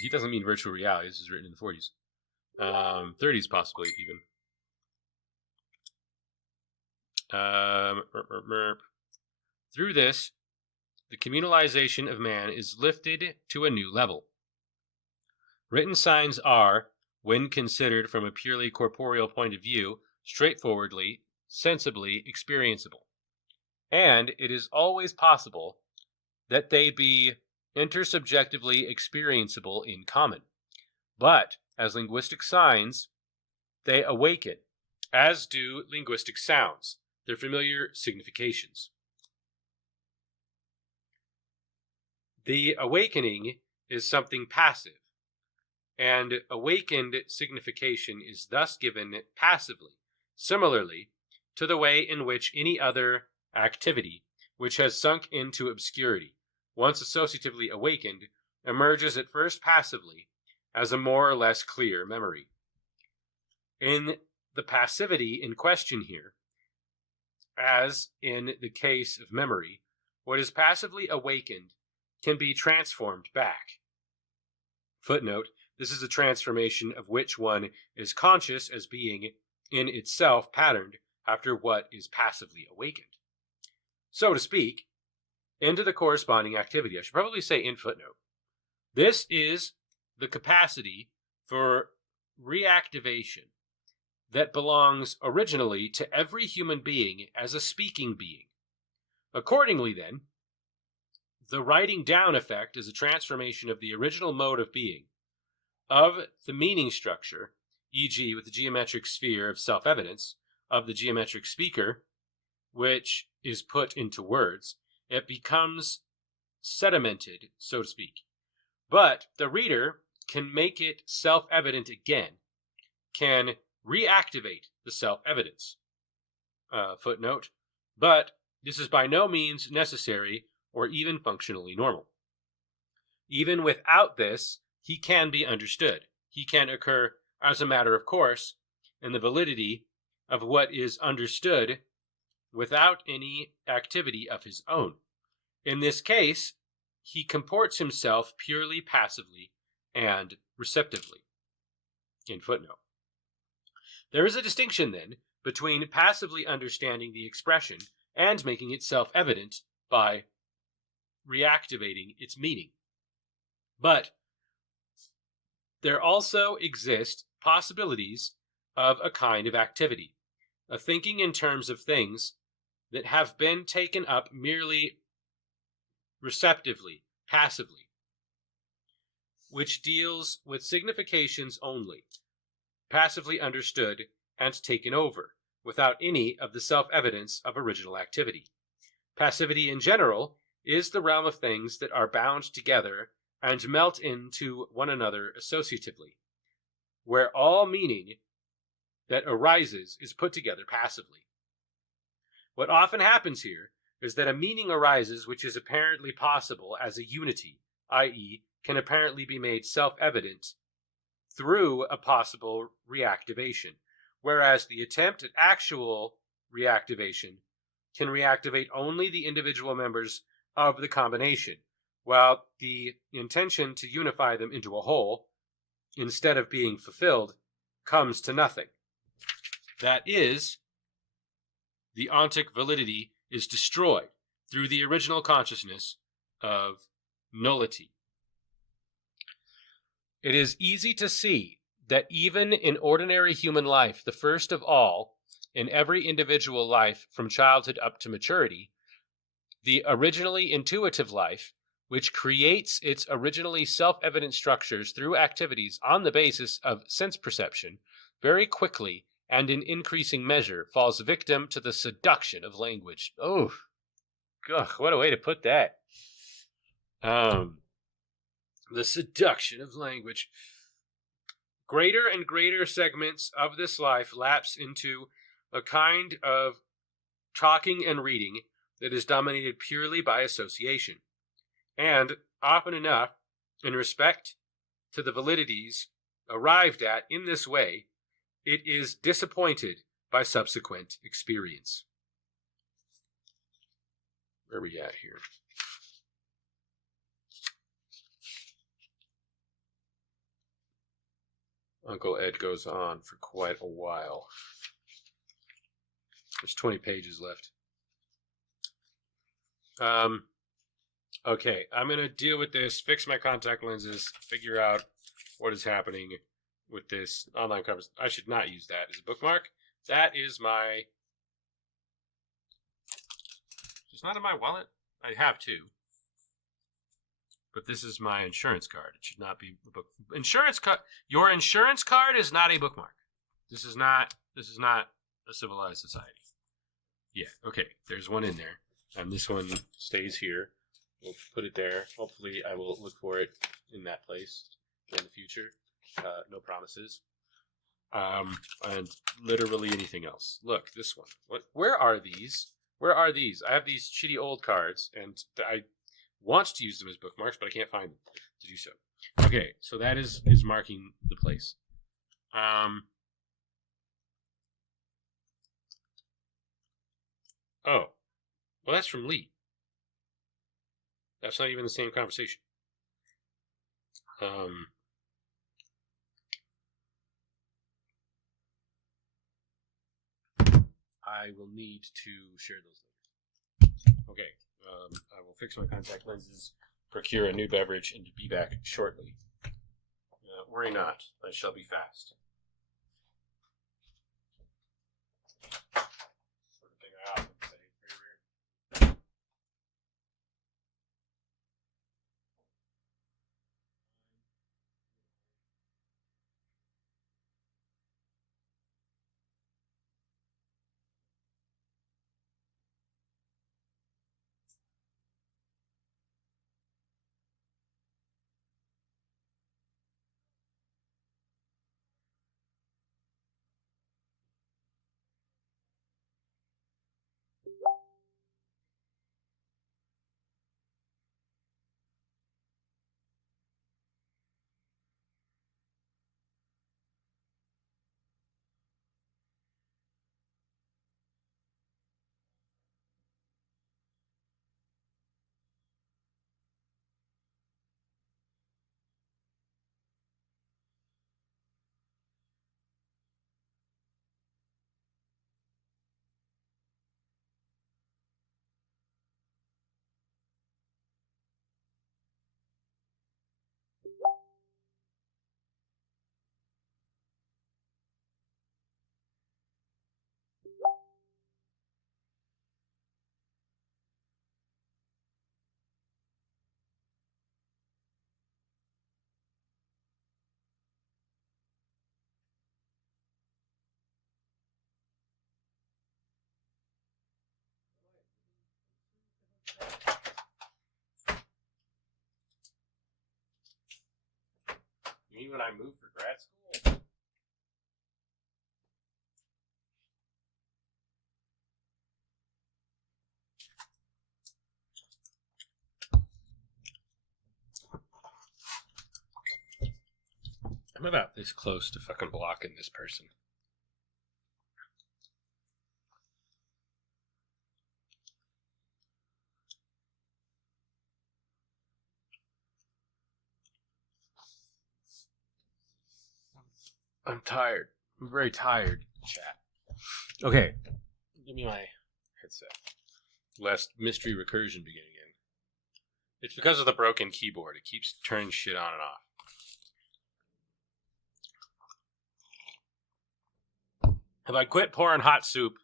He doesn't mean virtual reality. This is written in the 40s. 30s possibly even. Through this, the communalization of man is lifted to a new level. Written signs are, when considered from a purely corporeal point of view, straightforwardly, sensibly experienceable. And it is always possible that they be intersubjectively experienceable in common. But, as linguistic signs, they awaken, as do linguistic sounds, their familiar significations. The awakening is something passive, and awakened signification is thus given passively, similarly to the way in which any other activity which has sunk into obscurity, once associatively awakened, emerges at first passively as a more or less clear memory. In the passivity in question here, as in the case of memory, what is passively awakened can be transformed back. Footnote, this is a transformation of which one is conscious as being in itself patterned after what is passively awakened. So to speak, into the corresponding activity. I should probably say in footnote. This is the capacity for reactivation that belongs originally to every human being as a speaking being. Accordingly, then, the writing down effect is a transformation of the original mode of being, of the meaning structure, e.g. with the geometric sphere of self-evidence, of the geometric speaker, which is put into words. It becomes sedimented, so to speak. But the reader can make it self-evident again, can reactivate the self-evidence. Footnote, but this is by no means necessary or even functionally normal. Even without this, he can be understood. He can occur as a matter of course, and the validity of what is understood without any activity of his own. In this case, he comports himself purely passively and receptively. In footnote. There is a distinction, then, between passively understanding the expression and making it self-evident by reactivating its meaning. But there also exist possibilities of a kind of activity, a thinking in terms of things that have been taken up merely receptively, passively, which deals with significations only, passively understood and taken over, without any of the self-evidence of original activity. Passivity in general is the realm of things that are bound together and melt into one another associatively, where all meaning that arises is put together passively. What often happens here is that a meaning arises which is apparently possible as a unity, i.e., can apparently be made self-evident through a possible reactivation, whereas the attempt at actual reactivation can reactivate only the individual members of the combination, while the intention to unify them into a whole, instead of being fulfilled, comes to nothing. That is, the ontic validity is destroyed through the original consciousness of nullity. It is easy to see that even in ordinary human life, the first of all, in every individual life from childhood up to maturity, the originally intuitive life, which creates its originally self-evident structures through activities on the basis of sense perception, very quickly and in increasing measure falls victim to the seduction of language. Oh, God, what a way to put that. The seduction of language. Greater and greater segments of this life lapse into a kind of talking and reading that is dominated purely by association. And often enough, in respect to the validities arrived at in this way, it is disappointed by subsequent experience. Where are we at here? Uncle Ed goes on for quite a while. There's 20 pages left. Okay, I'm going to deal with this, fix my contact lenses, figure out what is happening with this online conference. I should not use that as a bookmark. That is my... It's not in my wallet. I have two. But this is my insurance card. It should not be a book. Insurance card. Your insurance card is not a bookmark. This is not a civilized society. Yeah, okay. There's one in there. And this one stays here. We'll put it there. Hopefully I will look for it in that place in the future. No promises. And literally anything else. Look, this one. Where are these? Where are these? I have these shitty old cards, and I want to use them as bookmarks, but I can't find them to do so. Okay, so that is marking the place. Oh, well, that's from Lee. That's not even the same conversation. I will need to share those later. Okay, I will fix my contact lenses, procure a new beverage, and be back shortly. Worry not, I shall be fast. Sort of thing I often say, very rare. You mean when I moved for grad school? I'm about this close to fucking blocking this person. I'm tired. I'm very tired, chat. Okay. Give me my headset. Lest mystery recursion be getting in. It's because of the broken keyboard. It keeps turning shit on and off. If I quit pouring hot soup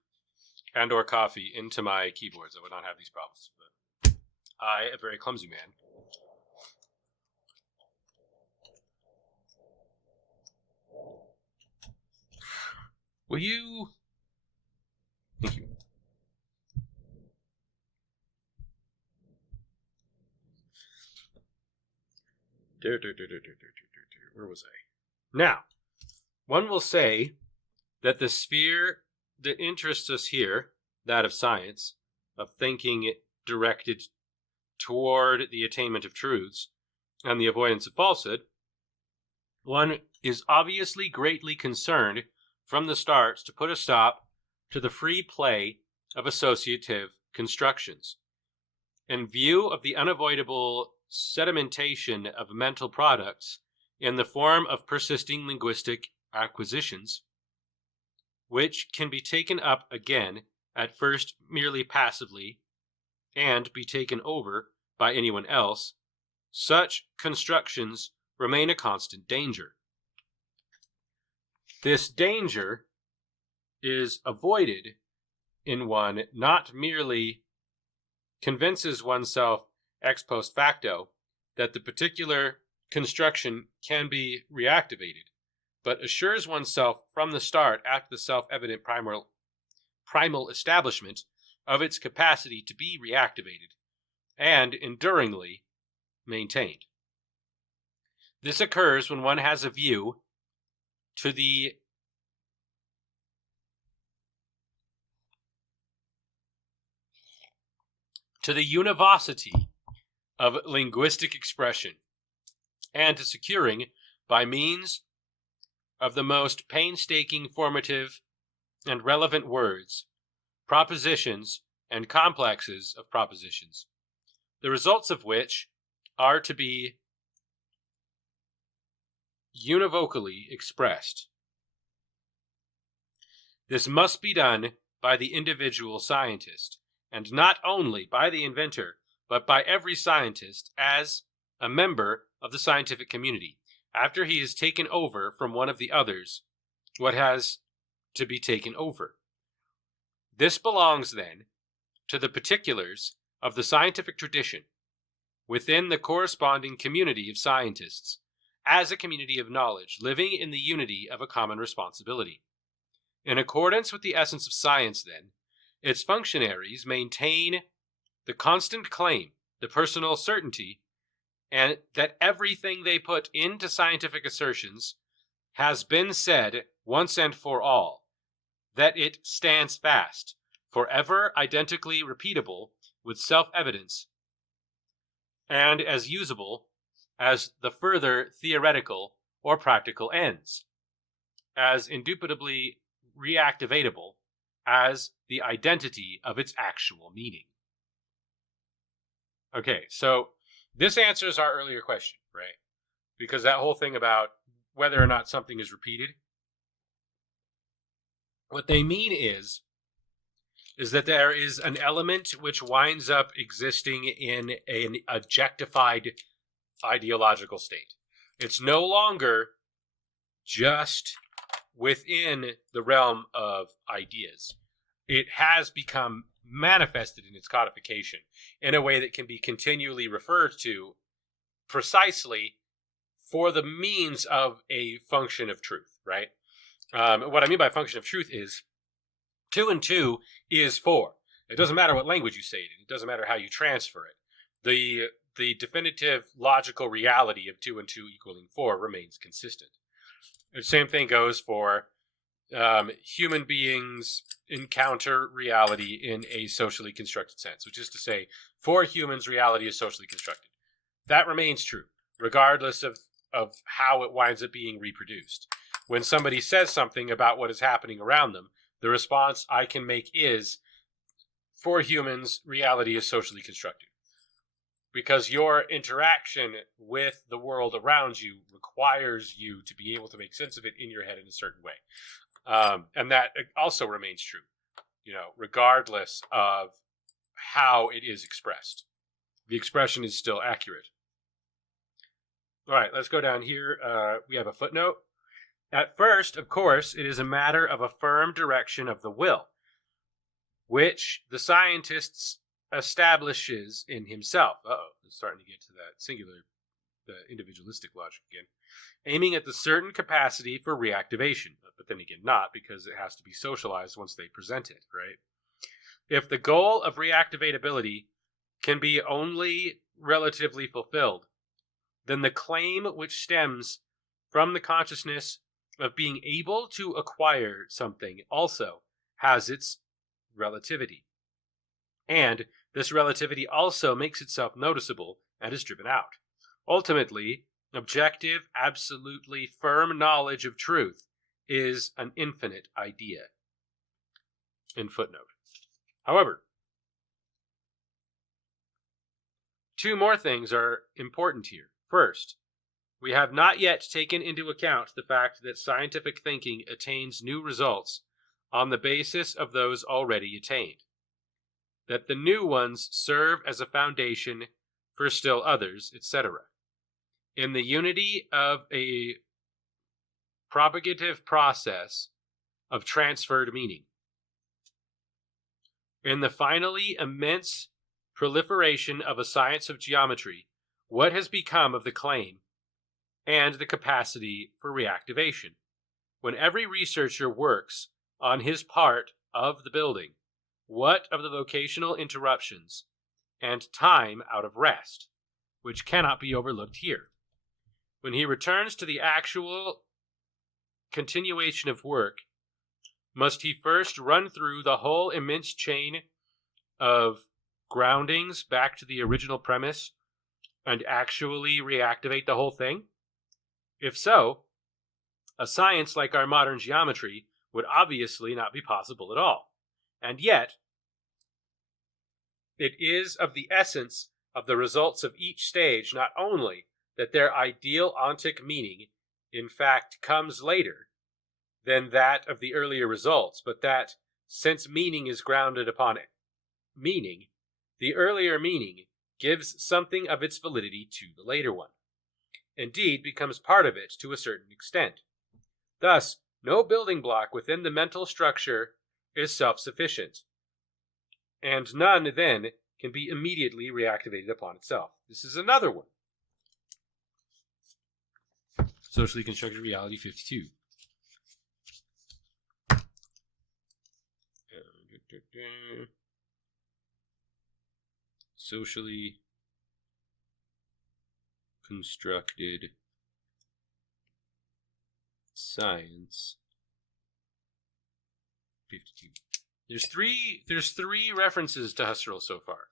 and or coffee into my keyboards, I would not have these problems. But I am a very clumsy man. Will you... Thank you. Where was I? Now, one will say that the sphere that interests us here, that of science, of thinking directed toward the attainment of truths and the avoidance of falsehood, one is obviously greatly concerned from the start to put a stop to the free play of associative constructions. In view of the unavoidable sedimentation of mental products in the form of persisting linguistic acquisitions, which can be taken up again, at first merely passively, and be taken over by anyone else, such constructions remain a constant danger. This danger is avoided in one not merely convinces oneself ex post facto that the particular construction can be reactivated, but assures oneself from the start after the self-evident primal establishment of its capacity to be reactivated and enduringly maintained. This occurs when one has a view to the univocity of linguistic expression, and to securing, by means of the most painstaking formative and relevant words, propositions and complexes of propositions, the results of which are to be univocally expressed. This must be done by the individual scientist, and not only by the inventor, but by every scientist as a member of the scientific community, after he has taken over from one of the others what has to be taken over. This belongs, then, to the particulars of the scientific tradition within the corresponding community of scientists, as a community of knowledge, living in the unity of a common responsibility. In accordance with the essence of science, then, its functionaries maintain the constant claim, the personal certainty, and that everything they put into scientific assertions has been said once and for all, that it stands fast, forever identically repeatable with self-evidence, and as usable as the further theoretical or practical ends, as indubitably reactivatable as the identity of its actual meaning. Okay, so this answers our earlier question, right? Because that whole thing about whether or not something is repeated, what they mean is that there is an element which winds up existing in an objectified ideological state. It's no longer just within the realm of ideas. It has become manifested in its codification in a way that can be continually referred to precisely for the means of a function of truth, right? What I mean by function of truth is 2 and 2 is 4. It doesn't matter what language you say it in. It doesn't matter how you transfer it. The definitive logical reality of 2 and 2 equaling 4 remains consistent. The same thing goes for human beings encounter reality in a socially constructed sense, which is to say, for humans, reality is socially constructed. That remains true, regardless of how it winds up being reproduced. When somebody says something about what is happening around them, the response I can make is, for humans, reality is socially constructed. Because your interaction with the world around you requires you to be able to make sense of it in your head in a certain way. And that also remains true, regardless of how it is expressed. The expression is still accurate. All right, let's go down here. We have a footnote. At first, of course, it is a matter of a firm direction of the will, which the scientist establishes in himself. It's starting to get to that singular, the individualistic logic again. Aiming at the certain capacity for reactivation, but then again not, because it has to be socialized once they present it, right? If the goal of reactivatability can be only relatively fulfilled, then the claim which stems from the consciousness of being able to acquire something also has its relativity. And this relativity also makes itself noticeable and is driven out. Ultimately, objective, absolutely firm knowledge of truth is an infinite idea. In footnote. However, two more things are important here. First, we have not yet taken into account the fact that scientific thinking attains new results on the basis of those already attained, that the new ones serve as a foundation for still others, etc. In the unity of a propagative process of transferred meaning. In the finally immense proliferation of a science of geometry, what has become of the claim and the capacity for reactivation? When every researcher works on his part of the building, what of the vocational interruptions and time out of rest, which cannot be overlooked here? When he returns to the actual continuation of work, must he first run through the whole immense chain of groundings back to the original premise and actually reactivate the whole thing? If so, a science like our modern geometry would obviously not be possible at all. And yet, it is of the essence of the results of each stage not only that their ideal ontic meaning in fact comes later than that of the earlier results, but that, since meaning is grounded upon it, meaning, the earlier meaning gives something of its validity to the later one. Indeed, becomes part of it to a certain extent. Thus, no building block within the mental structure is self-sufficient, and none then can be immediately reactivated upon itself. This is another one. Socially Constructed Reality 52. Socially constructed science 52. There's three references to Husserl so far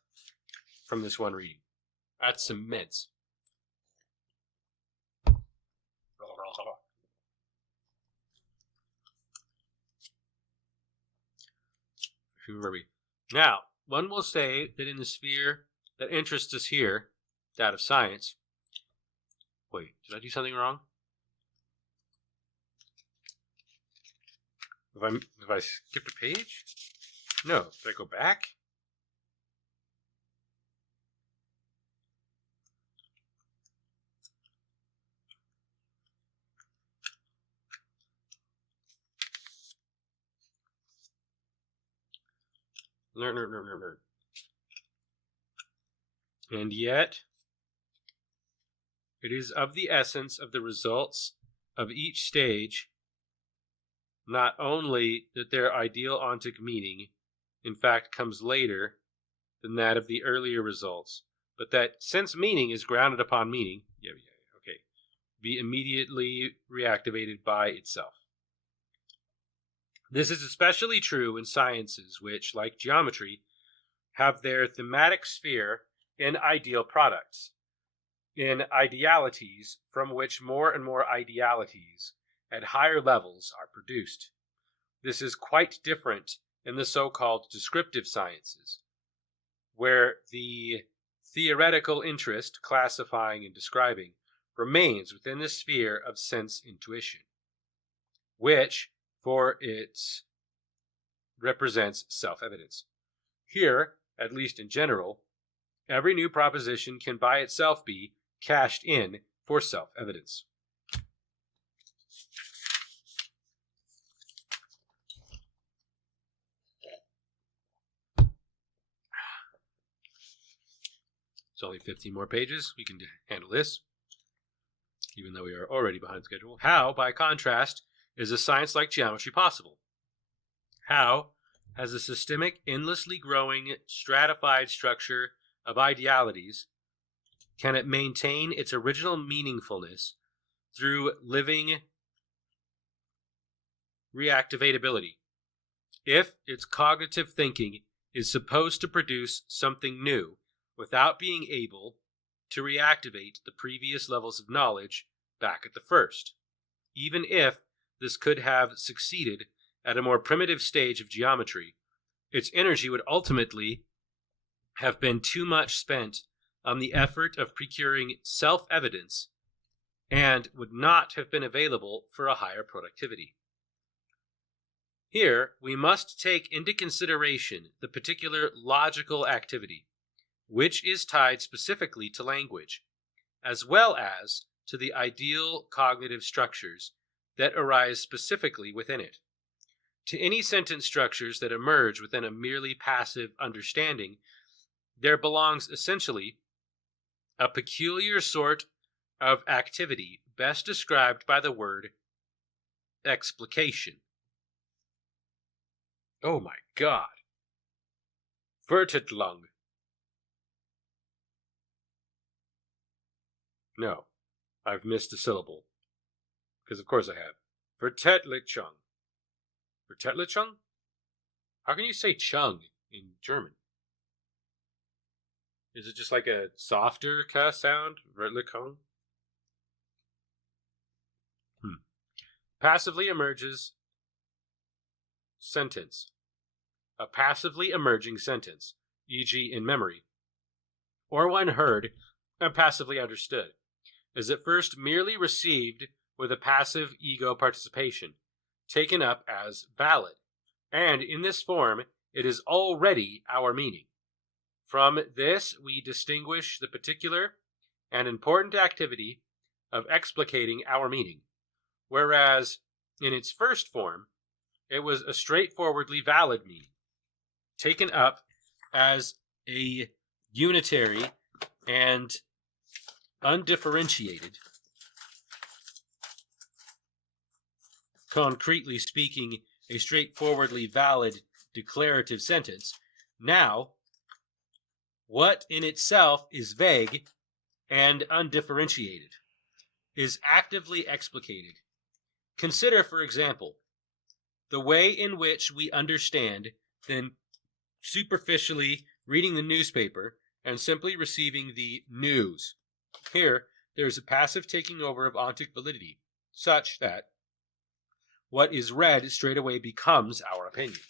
from this one reading. That's immense. Who are we? Now, one will say that in the sphere that interests us here, that of science. Wait, did I do something wrong? Have I skipped a page? No. Did I go back? Learn. And yet, it is of the essence of the results of each stage not only that their ideal ontic meaning, in fact, comes later than that of the earlier results, but that since meaning is grounded upon meaning, be immediately reactivated by itself. This is especially true in sciences which, like geometry, have their thematic sphere in ideal products, in idealities from which more and more idealities at higher levels are produced. This is quite different in the so-called descriptive sciences, where the theoretical interest, classifying and describing, remains within the sphere of sense intuition, which, for its represents self-evidence. Here, at least in general, every new proposition can by itself be cashed in for self-evidence. It's only 15 more pages. We can handle this, even though we are already behind schedule. How, by contrast, is a science like geometry possible? How has a systemic, endlessly growing, stratified structure of idealities can it maintain its original meaningfulness through living reactivatability, if its cognitive thinking is supposed to produce something new without being able to reactivate the previous levels of knowledge back at the first, even if this could have succeeded at a more primitive stage of geometry, its energy would ultimately have been too much spent on the effort of procuring self-evidence and would not have been available for a higher productivity. Here, we must take into consideration the particular logical activity, which is tied specifically to language, as well as to the ideal cognitive structures that arise specifically within it. To any sentence structures that emerge within a merely passive understanding, there belongs essentially a peculiar sort of activity best described by the word explication. Oh my God. Vertitlung. No, I've missed a syllable. Because of course I have. Vertetlichung. Vertetlichung? How can you say chung in German? Is it just like a softer K sound? Vertlichung? Passively emerges sentence. A passively emerging sentence, e.g. in memory, or when heard and passively understood, is at first merely received with a passive ego participation, taken up as valid, and in this form it is already our meaning. From this we distinguish the particular and important activity of explicating our meaning, whereas in its first form it was a straightforwardly valid meaning, taken up as a unitary and undifferentiated, concretely speaking, a straightforwardly valid declarative sentence. Now, what in itself is vague and undifferentiated is actively explicated. Consider, for example, the way in which we understand then superficially reading the newspaper and simply receiving the news. Here, there is a passive taking over of ontic validity, such that what is read straight away becomes our opinion.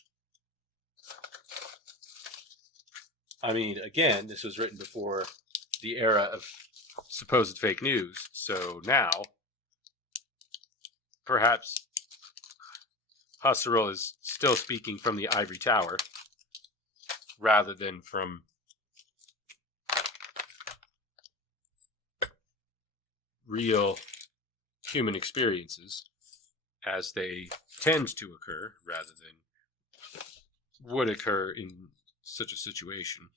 I mean, again, this was written before the era of supposed fake news, so now perhaps Husserl is still speaking from the ivory tower rather than from real human experiences as they tend to occur rather than would occur in such a situation.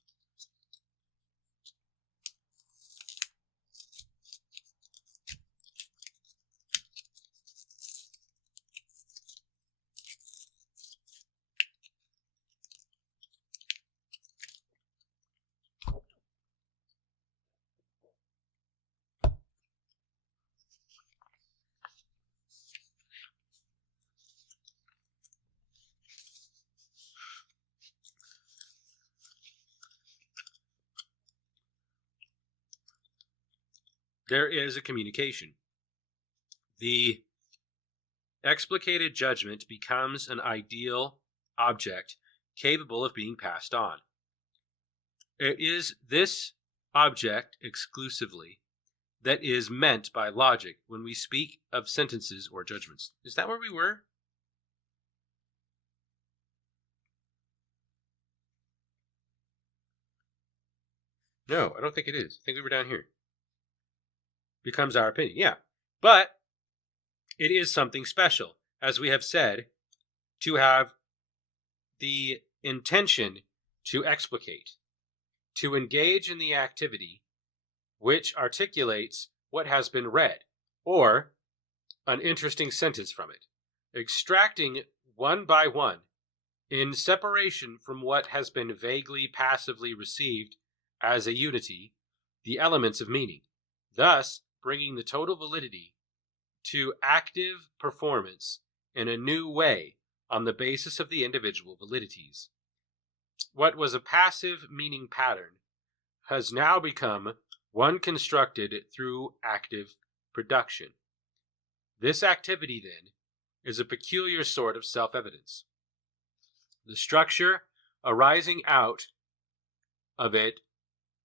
there is a communication. The explicated judgment becomes an ideal object capable of being passed on. It is this object exclusively that is meant by logic when we speak of sentences or judgments. Is that where we were? No, I don't think it is. I think we were down here. Becomes our opinion, yeah. But it is something special, as we have said, to have the intention to explicate, to engage in the activity which articulates what has been read, or an interesting sentence from it, extracting one by one, in separation from what has been vaguely passively received as a unity, the elements of meaning, thus bringing the total validity to active performance in a new way on the basis of the individual validities. What was a passive meaning pattern has now become one constructed through active production. This activity, then, is a peculiar sort of self-evidence. The structure arising out of it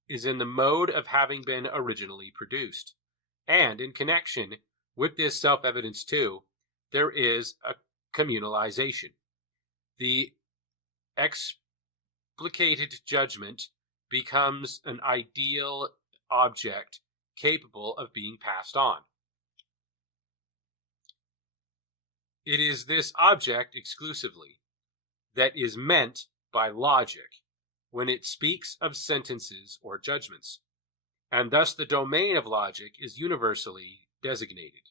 is in the mode of having been originally produced. And in connection with this self-evidence, too, there is a communalization. The explicated judgment becomes an ideal object capable of being passed on. It is this object exclusively that is meant by logic when it speaks of sentences or judgments, and thus the domain of logic is universally designated.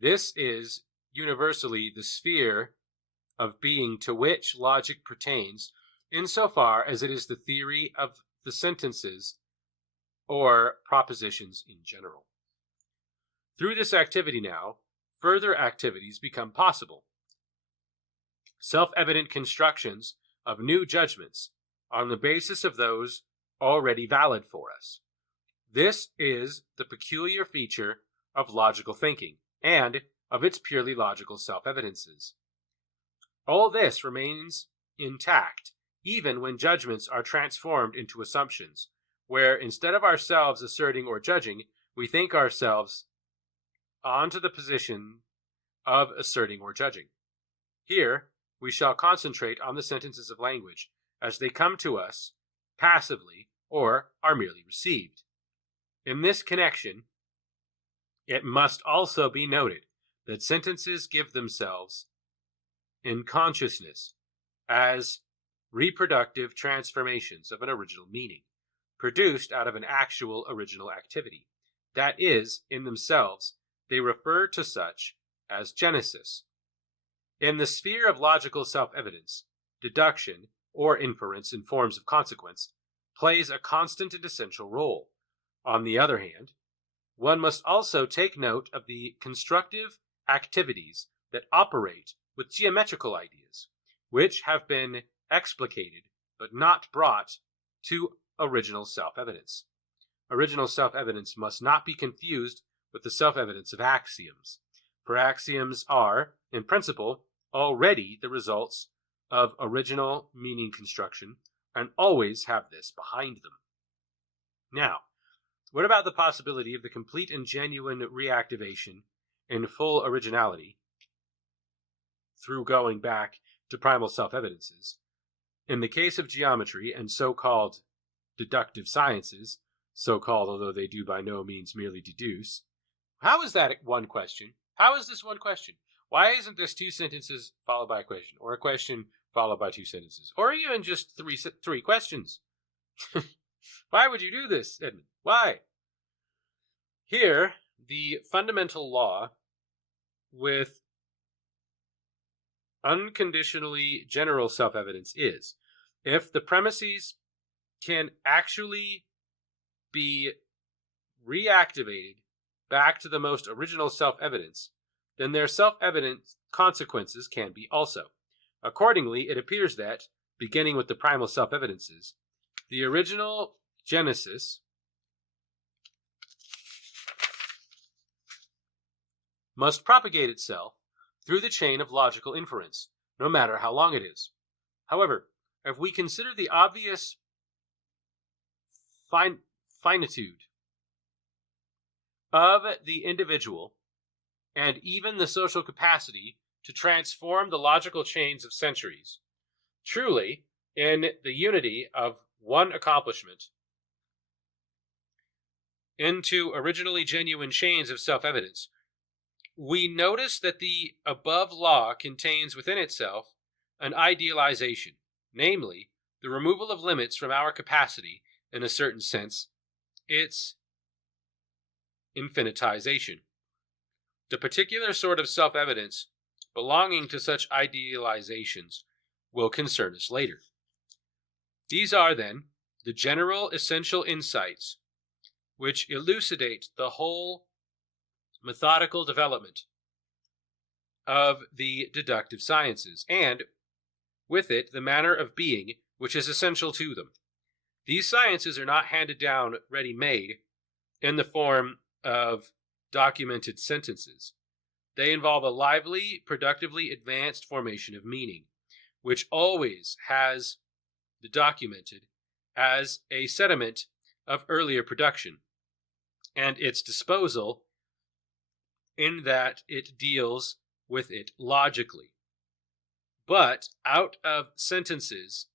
This is universally the sphere of being to which logic pertains, insofar as it is the theory of the sentences or propositions in general. Through this activity now, further activities become possible. Self-evident constructions of new judgments on the basis of those already valid for us. This is the peculiar feature of logical thinking and of its purely logical self-evidences. All this remains intact even when judgments are transformed into assumptions, where instead of ourselves asserting or judging, we think ourselves onto the position of asserting or judging. Here, we shall concentrate on the sentences of language as they come to us passively or are merely received. In this connection, it must also be noted that sentences give themselves in consciousness as reproductive transformations of an original meaning, produced out of an actual original activity. That is, in themselves, they refer to such as genesis. In the sphere of logical self-evidence, deduction, or inference in forms of consequence, plays a constant and essential role. On the other hand, one must also take note of the constructive activities that operate with geometrical ideas, which have been explicated but not brought to original self-evidence. Original self-evidence must not be confused with the self-evidence of axioms, for axioms are, in principle, already the results of original meaning construction and always have this behind them. Now, what about the possibility of the complete and genuine reactivation in full originality through going back to primal self-evidences? In the case of geometry and so-called deductive sciences, so-called although they do by no means merely deduce, how is that one question? How is this one question? Why isn't this two sentences followed by a question, or a question followed by two sentences, or even just three questions? Why would you do this, Edmund? Why? Here, the fundamental law with unconditionally general self-evidence is, if the premises can actually be reactivated back to the most original self-evidence, then their self-evident consequences can be also. Accordingly, it appears that, beginning with the primal self-evidences, the original genesis must propagate itself through the chain of logical inference, no matter how long it is. However, if we consider the obvious finitude of the individual and even the social capacity to transform the logical chains of centuries, truly, in the unity of one accomplishment, into originally genuine chains of self-evidence, we notice that the above law contains within itself an idealization, namely, the removal of limits from our capacity, in a certain sense, its infinitization. The particular sort of self-evidence belonging to such idealizations will concern us later. These are, then, the general essential insights which elucidate the whole methodical development of the deductive sciences, and, with it, the manner of being which is essential to them. These sciences are not handed down ready-made in the form of documented sentences. They involve a lively, productively advanced formation of meaning, which always has the documented as a sediment of earlier production, and its disposal in that it deals with it logically. But out of sentences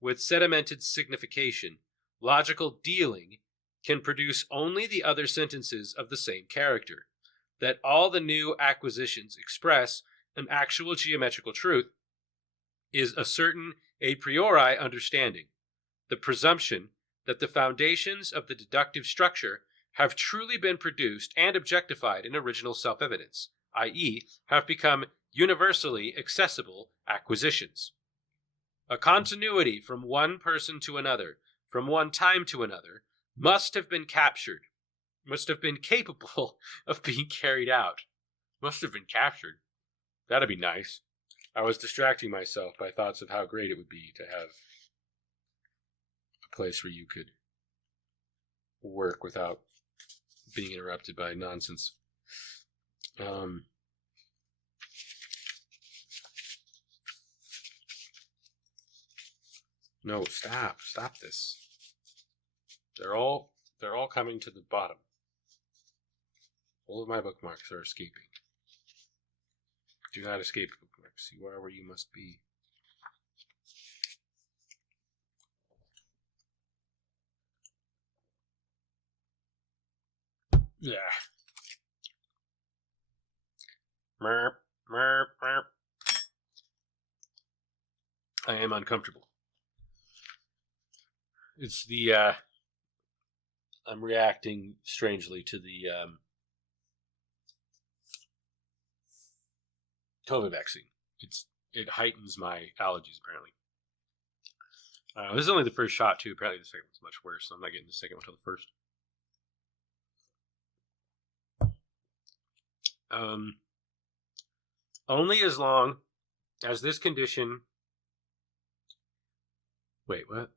with sedimented signification, logical dealing can produce only the other sentences of the same character. That all the new acquisitions express an actual geometrical truth is a certain a priori understanding, the presumption that the foundations of the deductive structure have truly been produced and objectified in original self-evidence, i.e., have become universally accessible acquisitions. A continuity from one person to another, from one time to another, must have been captured, must have been capable of being carried out. Must have been captured. That'd be nice. I was distracting myself by thoughts of how great it would be to have a place where you could work without being interrupted by nonsense. No, stop this. They're all coming to the bottom. All of my bookmarks are escaping. Do not escape bookmarks. You are where you must be. Yeah. Merp, merp, merp. I am uncomfortable. It's the, I'm reacting strangely to the COVID vaccine. It heightens my allergies, apparently. This is only the first shot, too. Apparently the second one's much worse, so I'm not getting the second one until the first. Only as long as this condition... Wait, what?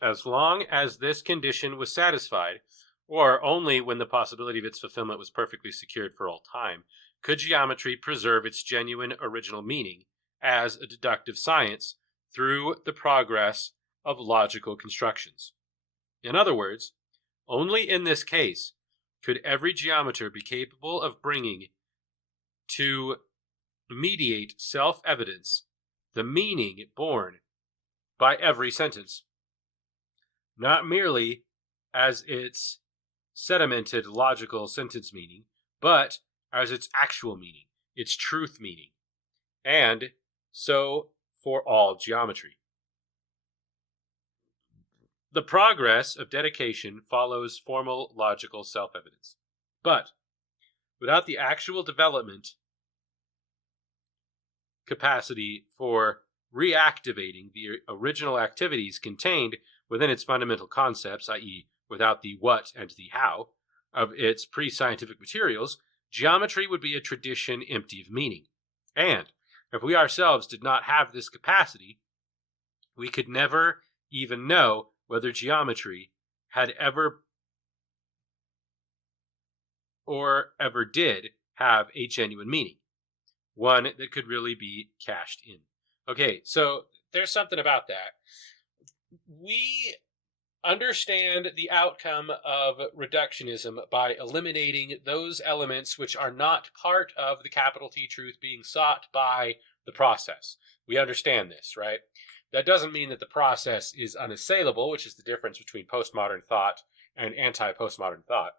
As long as this condition was satisfied, or only when the possibility of its fulfillment was perfectly secured for all time, could geometry preserve its genuine original meaning as a deductive science through the progress of logical constructions. In other words, only in this case could every geometer be capable of bringing to mediate self-evidence the meaning born by every sentence, not merely as its sedimented logical sentence meaning, but as its actual meaning, its truth meaning, and so for all geometry. The progress of dedication follows formal logical self-evidence, but without the actual development capacity for reactivating the original activities contained within its fundamental concepts, i.e., without the what and the how, of its pre-scientific materials, geometry would be a tradition empty of meaning. And if we ourselves did not have this capacity, we could never even know whether geometry had ever or ever did have a genuine meaning, one that could really be cashed in. Okay, so there's something about that. We understand the outcome of reductionism by eliminating those elements which are not part of the capital T truth being sought by the process. We understand this, right? That doesn't mean that the process is unassailable, which is the difference between postmodern thought and anti-postmodern thought.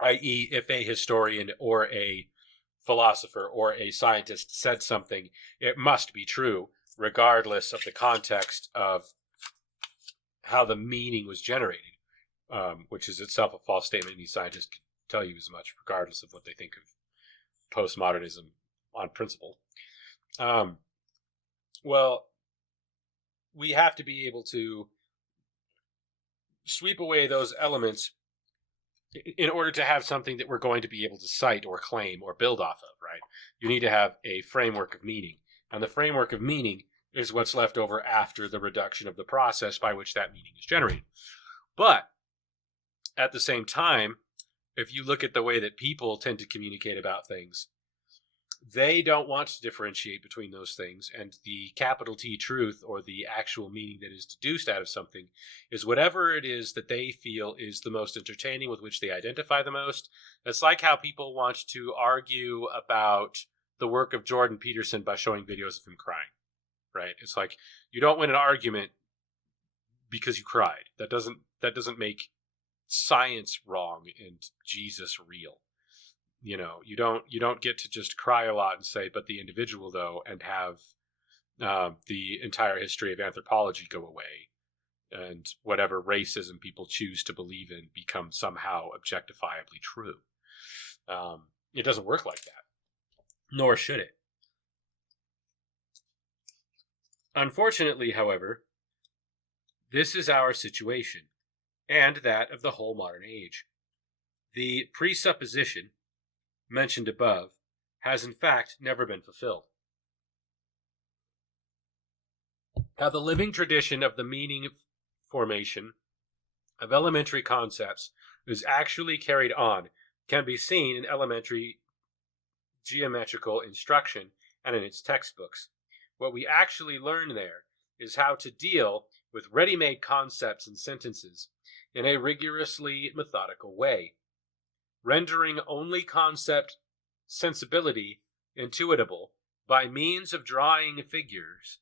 I.e., if a historian or a philosopher or a scientist said something, it must be true, regardless of the context of how the meaning was generated, which is itself a false statement. Any scientist can tell you as much, regardless of what they think of postmodernism on principle. Well, we have to be able to sweep away those elements in order to have something that we're going to be able to cite or claim or build off of, right? You need to have a framework of meaning. And the framework of meaning is what's left over after the reduction of the process by which that meaning is generated. But at the same time, if you look at the way that people tend to communicate about things, they don't want to differentiate between those things, and the capital T truth, or the actual meaning that is deduced out of something, is whatever it is that they feel is the most entertaining, with which they identify the most. It's like how people want to argue about the work of Jordan Peterson by showing videos of him crying, right? It's like, you don't win an argument because you cried. That doesn't make science wrong and Jesus real. You know, you don't get to just cry a lot and say, but the individual though, and have the entire history of anthropology go away, and whatever racism people choose to believe in become somehow objectifiably true. It doesn't work like that, nor should it. Unfortunately, however, this is our situation, and that of the whole modern age. The presupposition mentioned above has in fact never been fulfilled. How the living tradition of the meaning formation of elementary concepts is actually carried on can be seen in elementary geometrical instruction and in its textbooks. What we actually learn there is how to deal with ready-made concepts and sentences in a rigorously methodical way, rendering only concept sensibility intuitable by means of drawing figures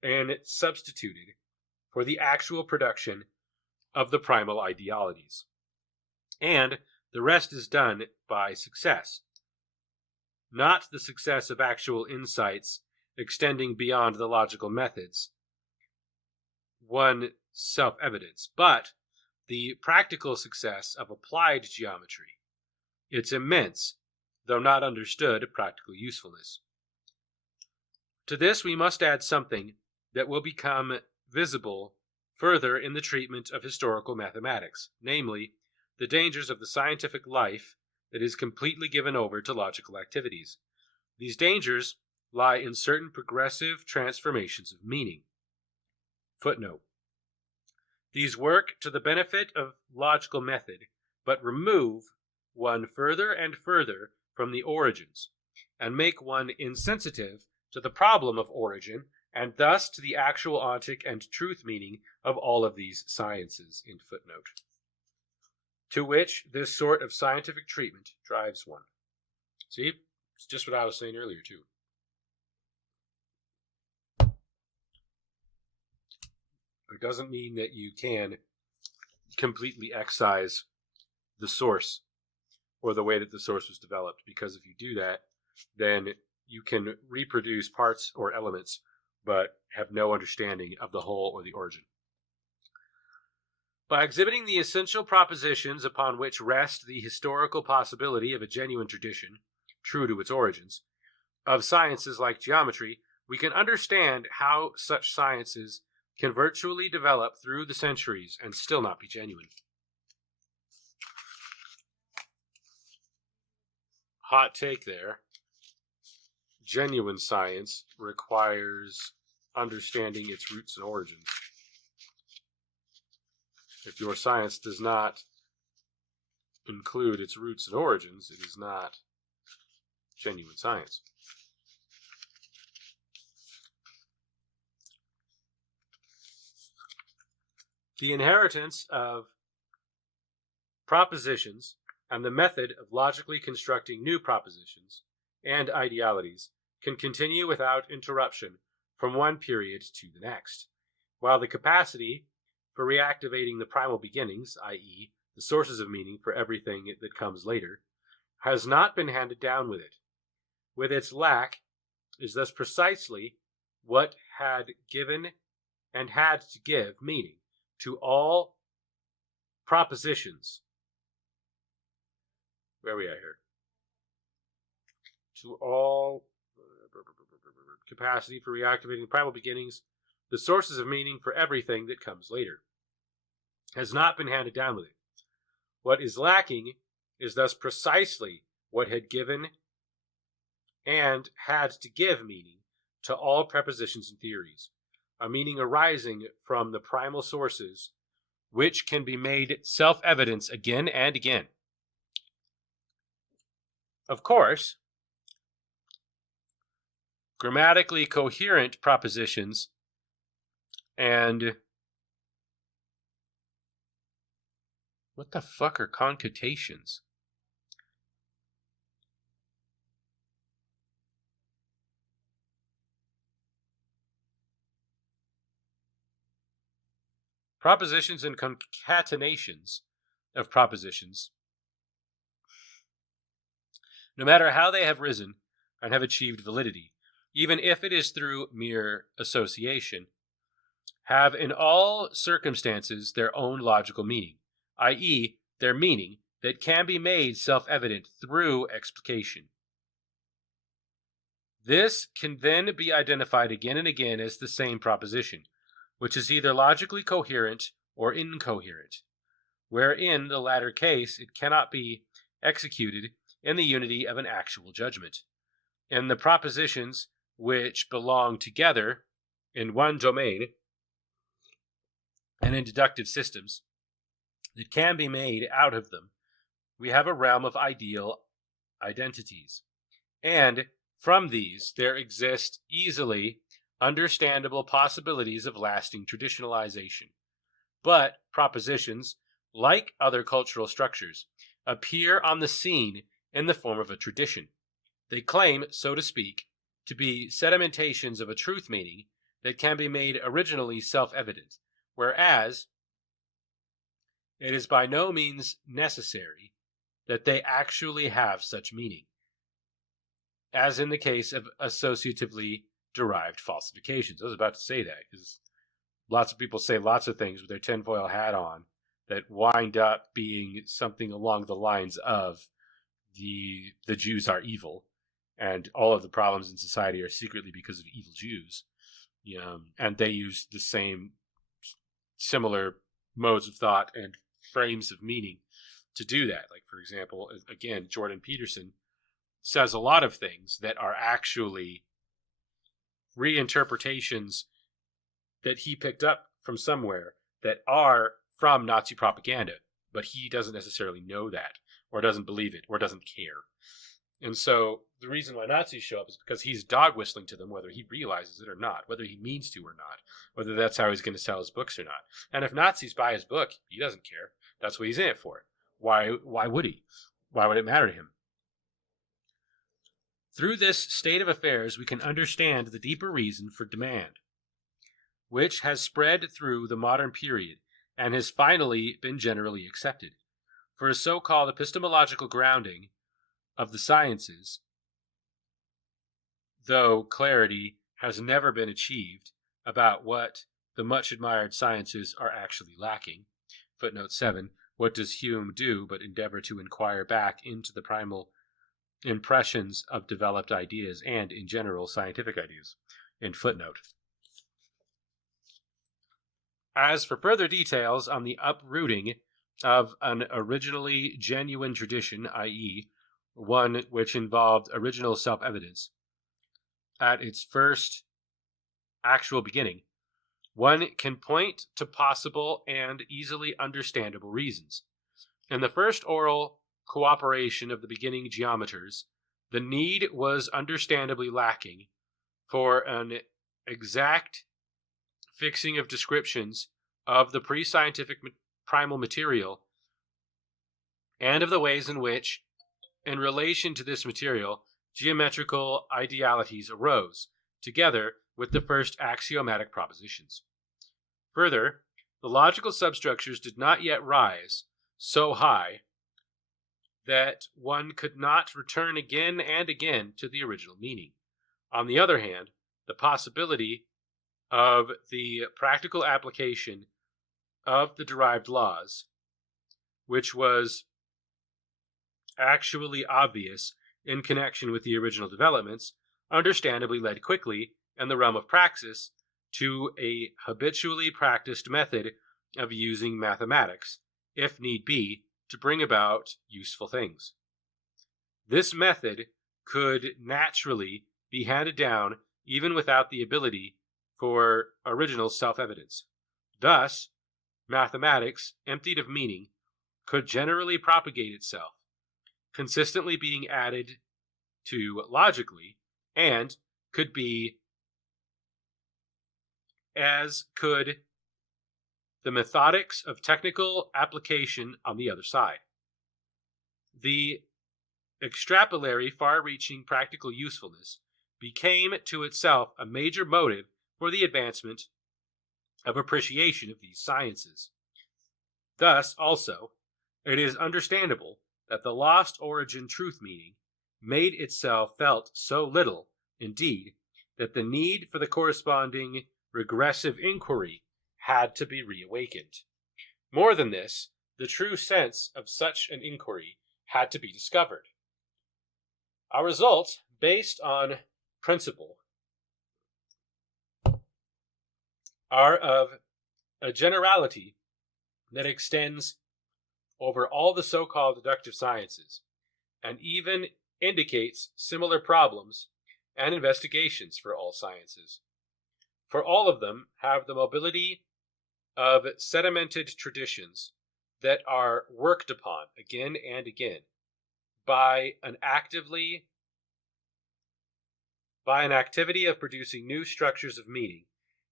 and substituted for the actual production of the primal ideologies. And the rest is done by success, not the success of actual insights extending beyond the logical methods, one self-evidence, but the practical success of applied geometry, its immense, though not understood, practical usefulness. To this we must add something that will become visible further in the treatment of historical mathematics, namely, the dangers of the scientific life that is completely given over to logical activities. These dangers lie in certain progressive transformations of meaning. Footnote. These work to the benefit of logical method, but remove one further and further from the origins, and make one insensitive to the problem of origin, and thus to the actual ontic and truth meaning of all of these sciences, in footnote. To which this sort of scientific treatment drives one. See? It's just what I was saying earlier, too. It doesn't mean that you can completely excise the source or the way that the source was developed, because if you do that, then you can reproduce parts or elements but have no understanding of the whole or the origin. By exhibiting the essential propositions upon which rest the historical possibility of a genuine tradition, true to its origins, of sciences like geometry, we can understand how such sciences can virtually develop through the centuries and still not be genuine. hot take there. Genuine science requires understanding its roots and origins. If your science does not include its roots and origins, it is not genuine science. The inheritance of propositions and the method of logically constructing new propositions and idealities can continue without interruption from one period to the next, while the capacity for reactivating the primal beginnings, i.e., the sources of meaning for everything that comes later, has not been handed down with it. With its lack is thus precisely what had given and had to give meaning to all propositions. Where are we at here? To all capacity for reactivating primal beginnings, the sources of meaning for everything that comes later, has not been handed down with it. What is lacking is thus precisely what had given and had to give meaning to all prepositions and theories, a meaning arising from the primal sources, which can be made self-evident again and again. Of course, grammatically coherent propositions and what the fuck are concutations? Propositions and concatenations of propositions, no matter how they have risen and have achieved validity, even if it is through mere association, have in all circumstances their own logical meaning, i.e., their meaning that can be made self-evident through explication. This can then be identified again and again as the same proposition, which is either logically coherent or incoherent, where in the latter case it cannot be executed in the unity of an actual judgment. In the propositions which belong together in one domain and in deductive systems that can be made out of them, we have a realm of ideal identities, and from these there exist easily understandable possibilities of lasting traditionalization. But propositions, like other cultural structures, appear on the scene in the form of a tradition. They claim, so to speak, to be sedimentations of a truth meaning that can be made originally self-evident, whereas it is by no means necessary that they actually have such meaning, as in the case of associatively derived falsifications. I was about to say that, because lots of people say lots of things with their tinfoil hat on that wind up being something along the lines of the Jews are evil, and all of the problems in society are secretly because of evil Jews. And they use the same similar modes of thought and frames of meaning to do that. Like, for example, again, Jordan Peterson says a lot of things that are actually reinterpretations that he picked up from somewhere that are from Nazi propaganda, but he doesn't necessarily know that, or doesn't believe it, or doesn't care. And so the reason why Nazis show up is because he's dog whistling to them, whether he realizes it or not, whether he means to or not, whether that's how he's going to sell his books or not. And if Nazis buy his book, he doesn't care. That's what he's in it for. Why would he? Why would it matter to him? Through this state of affairs, we can understand the deeper reason for demand, which has spread through the modern period and has finally been generally accepted, for a so-called epistemological grounding of the sciences, though clarity has never been achieved about what the much-admired sciences are actually lacking. Footnote 7, what does Hume do but endeavor to inquire back into the primal impressions of developed ideas and, in general, scientific ideas? In footnote. As for further details on the uprooting of an originally genuine tradition, i.e., one which involved original self-evidence at its first actual beginning, one can point to possible and easily understandable reasons. In the first oral cooperation of the beginning geometers, the need was understandably lacking for an exact fixing of descriptions of the pre-scientific primal material and of the ways in which, in relation to this material, geometrical idealities arose, together with the first axiomatic propositions. Further, the logical substructures did not yet rise so high that one could not return again and again to the original meaning. On the other hand, the possibility of the practical application of the derived laws, which was actually obvious in connection with the original developments, understandably led quickly, in the realm of praxis, to a habitually practiced method of using mathematics, if need be, to bring about useful things. This method could naturally be handed down even without the ability for original self-evidence. Thus, mathematics, emptied of meaning, could generally propagate itself, consistently being added to logically, and could be, as could the methodics of technical application on the other side. The extrapolary, far-reaching practical usefulness became to itself a major motive for the advancement of appreciation of these sciences. Thus, also, it is understandable that the lost origin truth meaning made itself felt so little, indeed, that the need for the corresponding regressive inquiry had to be reawakened. More than this, the true sense of such an inquiry had to be discovered. Our results, based on principle, are of a generality that extends over all the so-called deductive sciences, and even indicates similar problems and investigations for all sciences. For all of them have the mobility of sedimented traditions that are worked upon again and again by an activity of producing new structures of meaning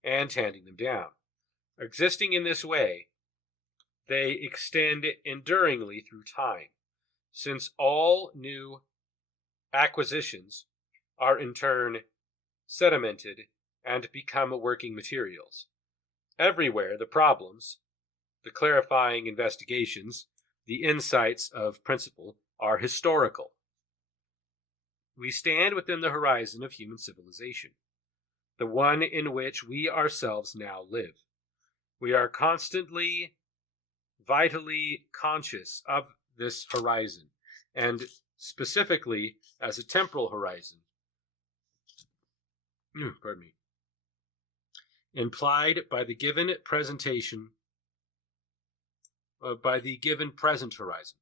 and handing them down. Existing in this way, they extend enduringly through time, since all new acquisitions are in turn sedimented and become working materials. Everywhere the problems, the clarifying investigations, the insights of principle are historical. We stand within the horizon of human civilization, the one in which we ourselves now live. We are constantly, vitally conscious of this horizon, and specifically as a temporal horizon, implied by the given presentation, by the given present horizon.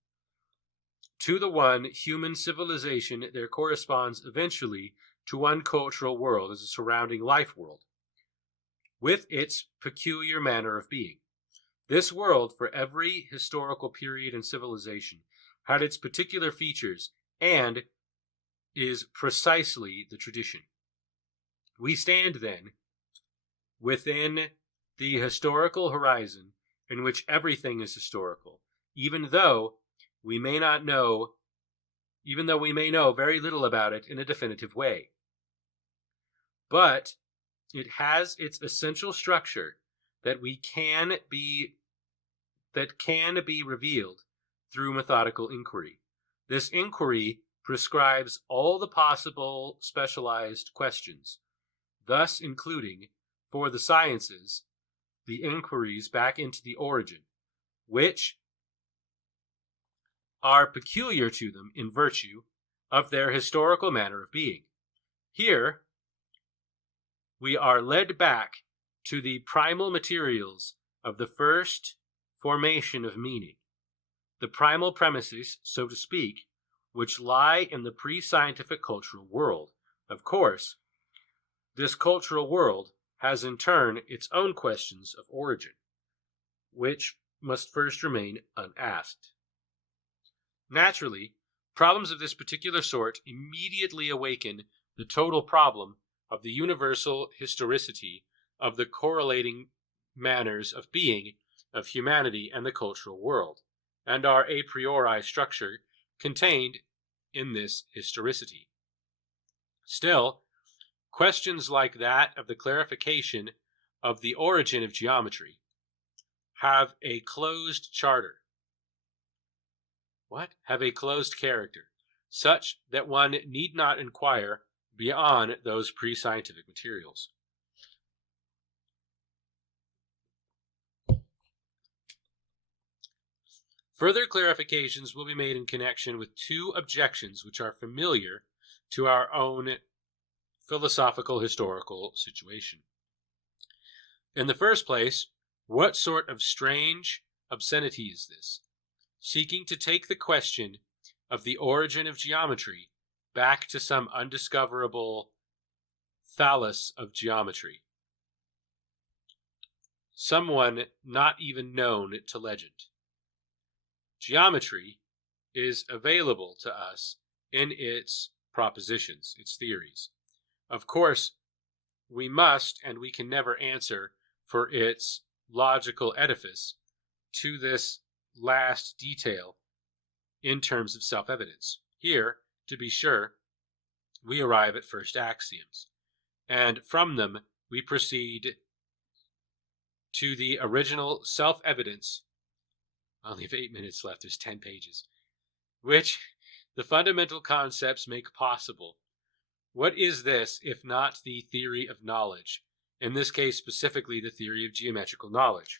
To the one human civilization, there corresponds eventually to one cultural world as a surrounding life world, with its peculiar manner of being. This world, for every historical period and civilization, had its particular features and is precisely the tradition. We stand, then, within the historical horizon in which everything is historical, even though we may know very little about it in a definitive way. But it has its essential structure that can be revealed through methodical inquiry. This inquiry prescribes all the possible specialized questions, thus including, for the sciences, the inquiries back into the origin, which are peculiar to them in virtue of their historical manner of being. Here, we are led back to the primal materials of the first formation of meaning, the primal premises, so to speak, which lie in the pre-scientific cultural world. Of course, this cultural world has in turn its own questions of origin, which must first remain unasked. Naturally, problems of this particular sort immediately awaken the total problem of the universal historicity of the correlating manners of being of humanity and the cultural world, and are a priori structure contained in this historicity. Still, questions like that of the clarification of the origin of geometry have a closed charter. Have a closed character, such that one need not inquire beyond those pre-scientific materials. Further clarifications will be made in connection with two objections which are familiar to our own philosophical historical situation. In the first place, what sort of strange obscenity is this, seeking to take the question of the origin of geometry back to some undiscoverable thales of geometry, someone not even known to legend? Geometry is available to us in its propositions, its theories. Of course, we must and we can never answer for its logical edifice to this last detail in terms of self-evidence. Here, to be sure, we arrive at first axioms, and from them we proceed to the original self-evidence. I only have 8 minutes left, there's 10 pages, which the fundamental concepts make possible. What is this if not the theory of knowledge? In this case, specifically the theory of geometrical knowledge.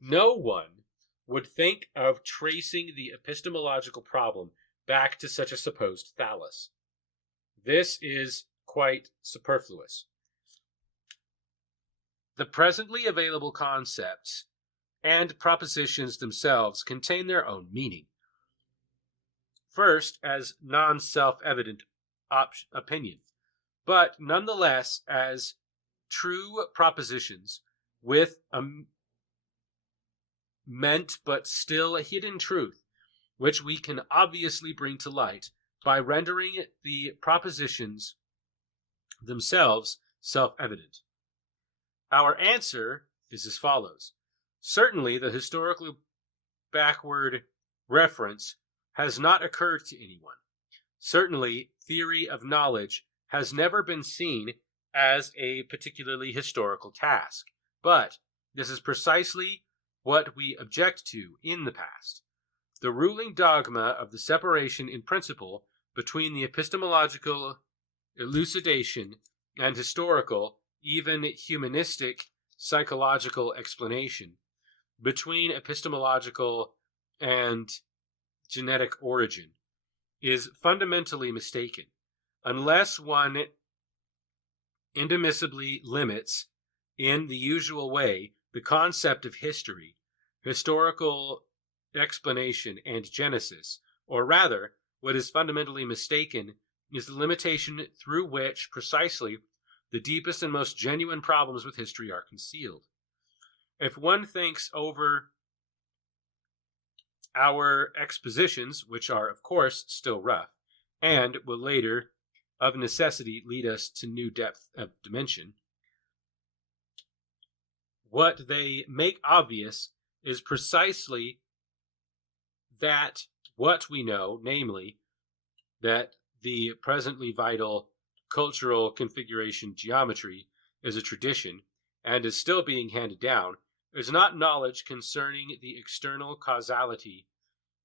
No one would think of tracing the epistemological problem back to such a supposed thales. This is quite superfluous. The presently available concepts and propositions themselves contain their own meaning. First, as non-self-evident opinion, but nonetheless as true propositions with a meant but still a hidden truth, which we can obviously bring to light by rendering the propositions themselves self-evident. Our answer is as follows. Certainly, the historically backward reference has not occurred to anyone. Certainly, theory of knowledge has never been seen as a particularly historical task. But this is precisely what we object to in the past. The ruling dogma of the separation in principle between the epistemological elucidation and historical, even humanistic, psychological explanation, between epistemological and genetic origin, is fundamentally mistaken, unless one indemissibly limits, in the usual way, the concept of history, historical explanation, and genesis, or rather, what is fundamentally mistaken is the limitation through which precisely the deepest and most genuine problems with history are concealed. If one thinks over our expositions, which are, of course, still rough, and will later, of necessity, lead us to new depth of dimension, what they make obvious is precisely that what we know, namely, that the presently vital cultural configuration geometry is a tradition and is still being handed down, is not knowledge concerning the external causality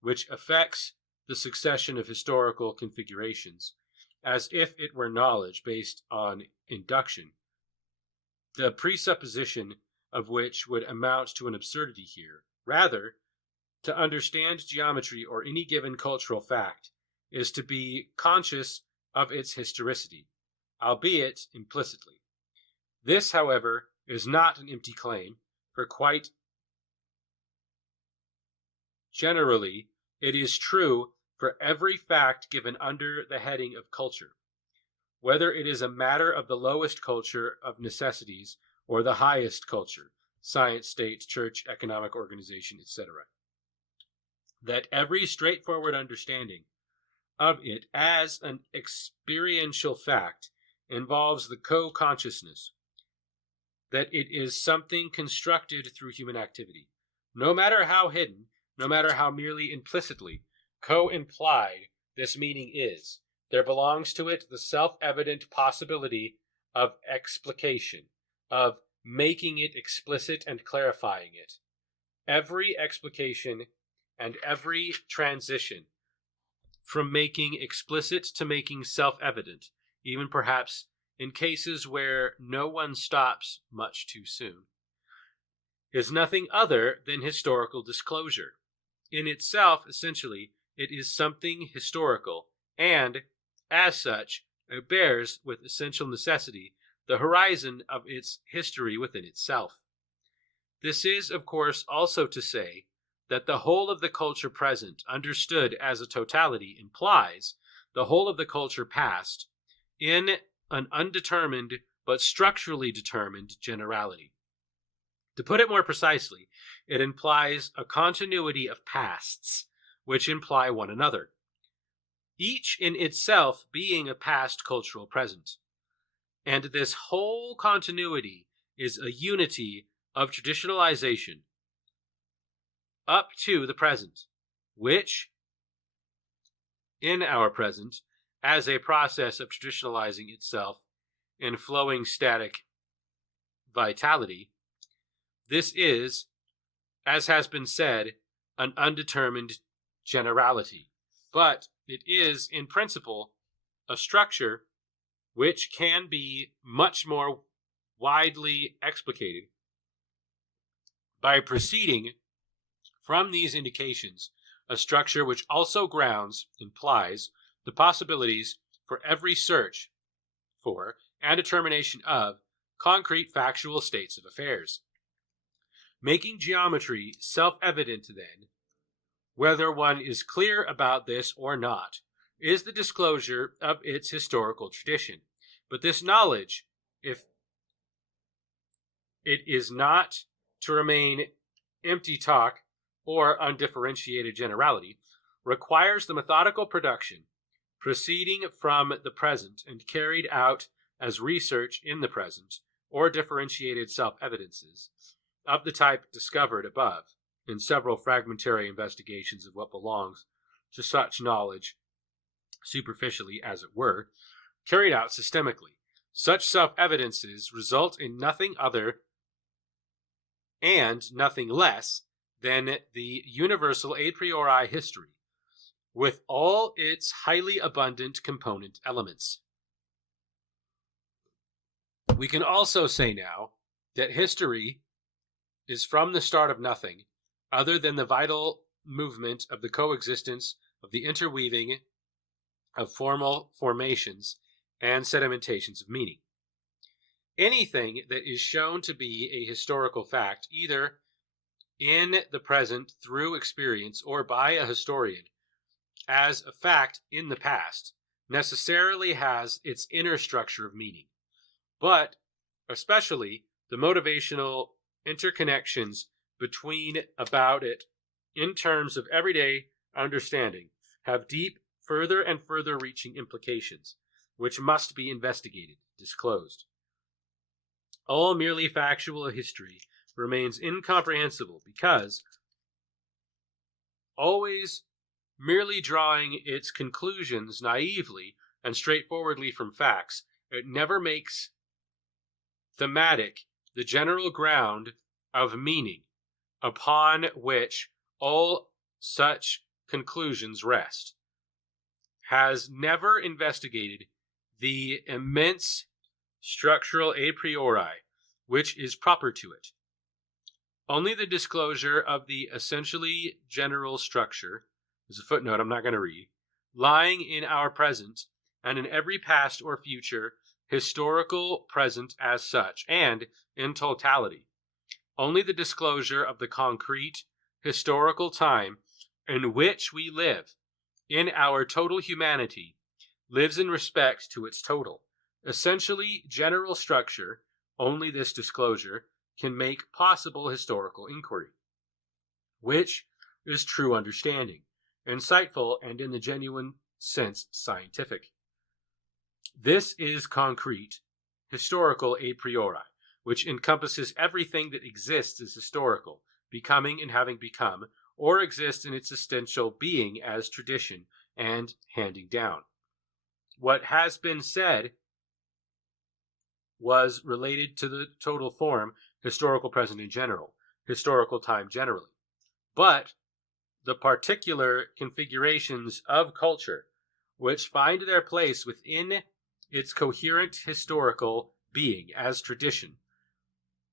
which affects the succession of historical configurations, as if it were knowledge based on induction, the presupposition of which would amount to an absurdity here. Rather, to understand geometry or any given cultural fact is to be conscious of its historicity, albeit implicitly. This, however, is not an empty claim, for quite generally it is true for every fact given under the heading of culture, whether it is a matter of the lowest culture of necessities or the highest culture, science, state, church, economic organization, etc. That every straightforward understanding of it as an experiential fact involves the co-consciousness, that it is something constructed through human activity. No matter how hidden, no matter how merely implicitly co-implied this meaning is, there belongs to it the self-evident possibility of explication, of making it explicit and clarifying it. Every explication and every transition from making explicit to making self-evident, even perhaps in cases where no one stops much too soon, is nothing other than historical disclosure. In itself, essentially, it is something historical, and, as such, it bears with essential necessity the horizon of its history within itself. This is, of course, also to say that the whole of the culture present, understood as a totality, implies the whole of the culture past in an undetermined but structurally determined generality. To put it more precisely, it implies a continuity of pasts which imply one another, each in itself being a past cultural present. And this whole continuity is a unity of traditionalization up to the present, which, in our present, as a process of traditionalizing itself in flowing static vitality, this is, as has been said, an undetermined generality, but it is, in principle, a structure which can be much more widely explicated by proceeding from these indications, a structure which also grounds, implies, the possibilities for every search for and determination of concrete factual states of affairs. Making geometry self-evident, then, whether one is clear about this or not, is the disclosure of its historical tradition. But this knowledge, if it is not to remain empty talk or undifferentiated generality, requires the methodical production proceeding from the present and carried out as research in the present, or differentiated self-evidences, of the type discovered above in several fragmentary investigations of what belongs to such knowledge, superficially as it were, carried out systemically. Such self-evidences result in nothing other and nothing less than the universal a priori history, with all its highly abundant component elements. We can also say now that history is from the start of nothing other than the vital movement of the coexistence of the interweaving of formal formations and sedimentations of meaning. Anything that is shown to be a historical fact, either in the present through experience or by a historian as a fact in the past, necessarily has its inner structure of meaning. But especially the motivational interconnections between about it in terms of everyday understanding have deep, further and further reaching implications, which must be investigated, disclosed. All merely factual history remains incomprehensible because, always merely drawing its conclusions naively and straightforwardly from facts, it never makes thematic the general ground of meaning upon which all such conclusions rest, has never investigated the immense structural a priori which is proper to it. Only the disclosure of the essentially general structure, there's a footnote I'm not going to read, lying in our present and in every past or future historical present as such, and in totality. Only the disclosure of the concrete historical time in which we live in our total humanity lives in respect to its total. Essentially, general structure, only this disclosure, can make possible historical inquiry, which is true understanding, insightful, and in the genuine sense scientific. This is concrete, historical a priori, which encompasses everything that exists as historical, becoming and having become, or exists in its essential being as tradition and handing down. What has been said was related to the total form, historical present in general, historical time generally. But the particular configurations of culture, which find their place within its coherent historical being as tradition,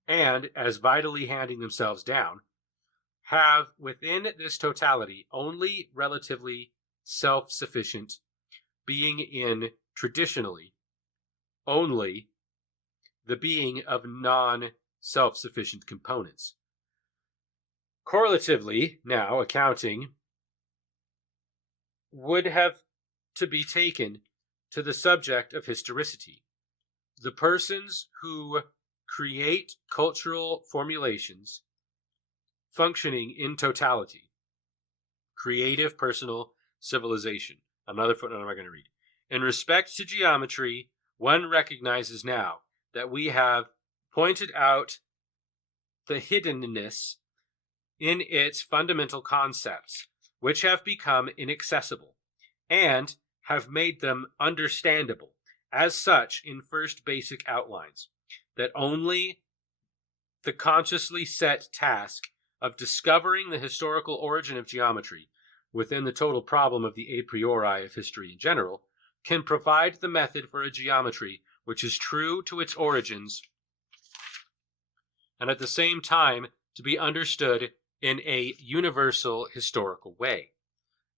and as vitally handing themselves down, have within this totality only relatively self-sufficient being in traditionally only the being of non-self-sufficient components. Correlatively, now, accounting would have to be taken to the subject of historicity. The persons who create cultural formulations functioning in totality, creative personal civilization. Another footnote I'm not going to read. In respect to geometry, one recognizes now that we have pointed out the hiddenness in its fundamental concepts, which have become inaccessible, and have made them understandable as such in first basic outlines, that only the consciously set task of discovering the historical origin of geometry within the total problem of the a priori of history in general can provide the method for a geometry which is true to its origins and at the same time to be understood in a universal historical way,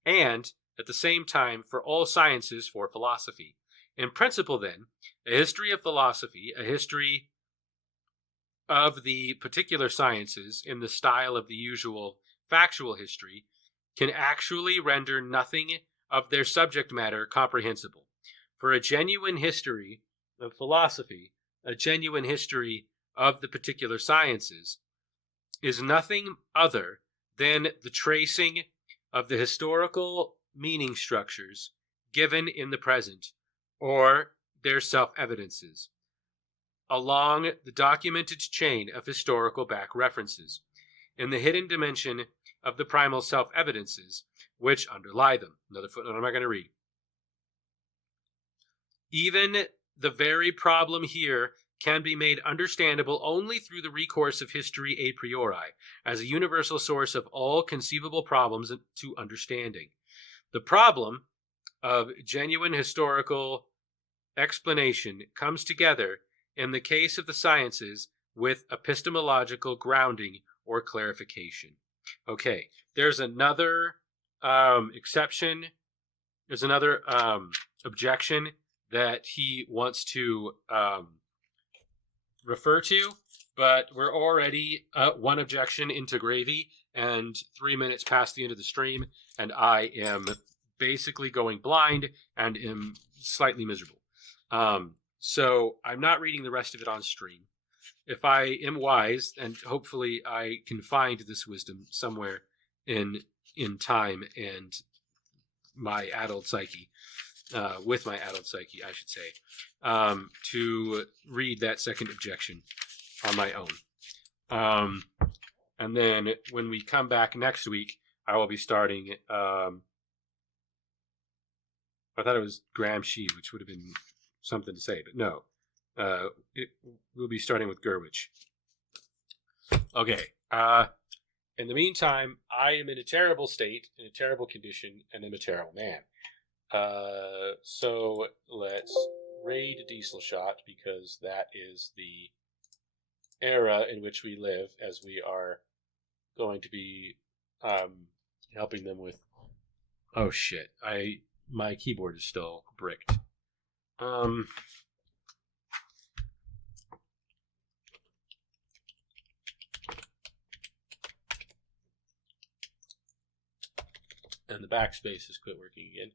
and at the same time for all sciences for philosophy. In principle, then, a history of philosophy, a history of the particular sciences in the style of the usual factual history, can actually render nothing of their subject matter comprehensible. For a genuine history of philosophy, a genuine history of the particular sciences, is nothing other than the tracing of the historical meaning structures given in the present, or their self-evidences, along the documented chain of historical back references, in the hidden dimension of the primal self-evidences which underlie them. Another footnote I'm not going to read. Even the very problem here can be made understandable only through the recourse of history a priori, as a universal source of all conceivable problems to understanding. The problem of genuine historical explanation comes together in the case of the sciences with epistemological grounding or clarification. Okay, there's another exception. There's another objection that he wants to refer to, but we're already one objection into gravy and 3 minutes past the end of the stream, and I am basically going blind and am slightly miserable. So I'm not reading the rest of it on stream. If I am wise, and hopefully I can find this wisdom somewhere in time and my adult psyche, with my adult psyche, I should say, to read that second objection on my own. And then when we come back next week, I will be starting, I thought it was Gramsci, which would have been something to say, but no. We'll be starting with Gurwitch. Okay. In the meantime, I am in a terrible state, in a terrible condition, and am a terrible man. So let's raid Diesel Shot, because that is the era in which we live, as we are going to be helping them with... Oh shit, my keyboard is still bricked. And the backspace has quit working again.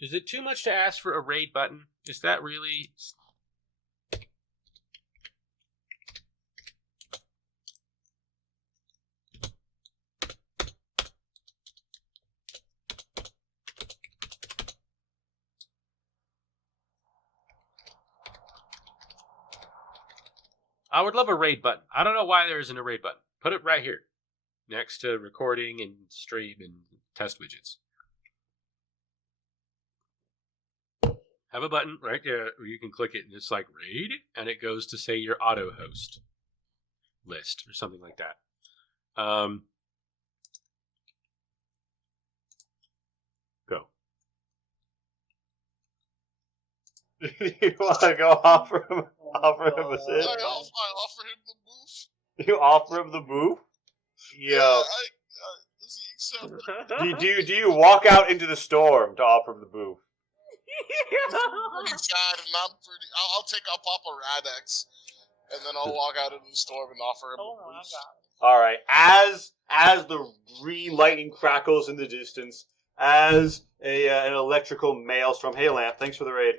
Is it too much to ask for a raid button? Is that really... I would love a raid button. I don't know why there isn't a raid button. Put it right here, next to recording and stream and test widgets. Have a button right there where you can click it and it's like raid, and it goes to say your auto host list or something like that. Go. You want to go offer him a sit? I offer him the booth. You offer him the booth? Yo. Does he accept? Do you walk out into the storm to offer him the booth? Pretty sad, and I'll pop a Radex, and then I'll walk out into the storm and offer him a booth. All right. As the green lightning crackles in the distance, as an electrical maelstrom, hey Lamp, thanks for the raid,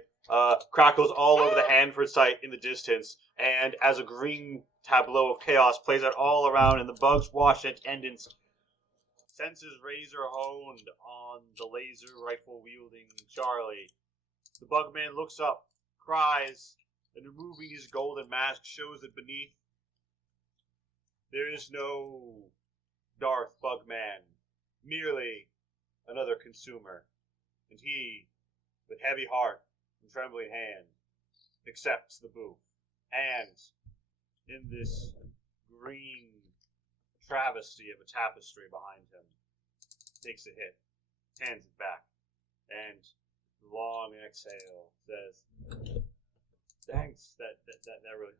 crackles all over the Hanford site in the distance, and as a green tableau of chaos plays out all around, and the bugs wash attendants, senses razor honed on the laser rifle wielding Charlie. The Bugman looks up, cries, and removing his golden mask shows that beneath there is no Darth Bugman, merely another consumer. And he, with heavy heart and trembling hand, accepts the booth. And in this green travesty of a tapestry behind him, takes a hit, hands it back, and long exhale says, "Thanks. That really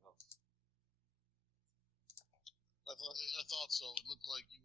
helps." I thought so. It looked like you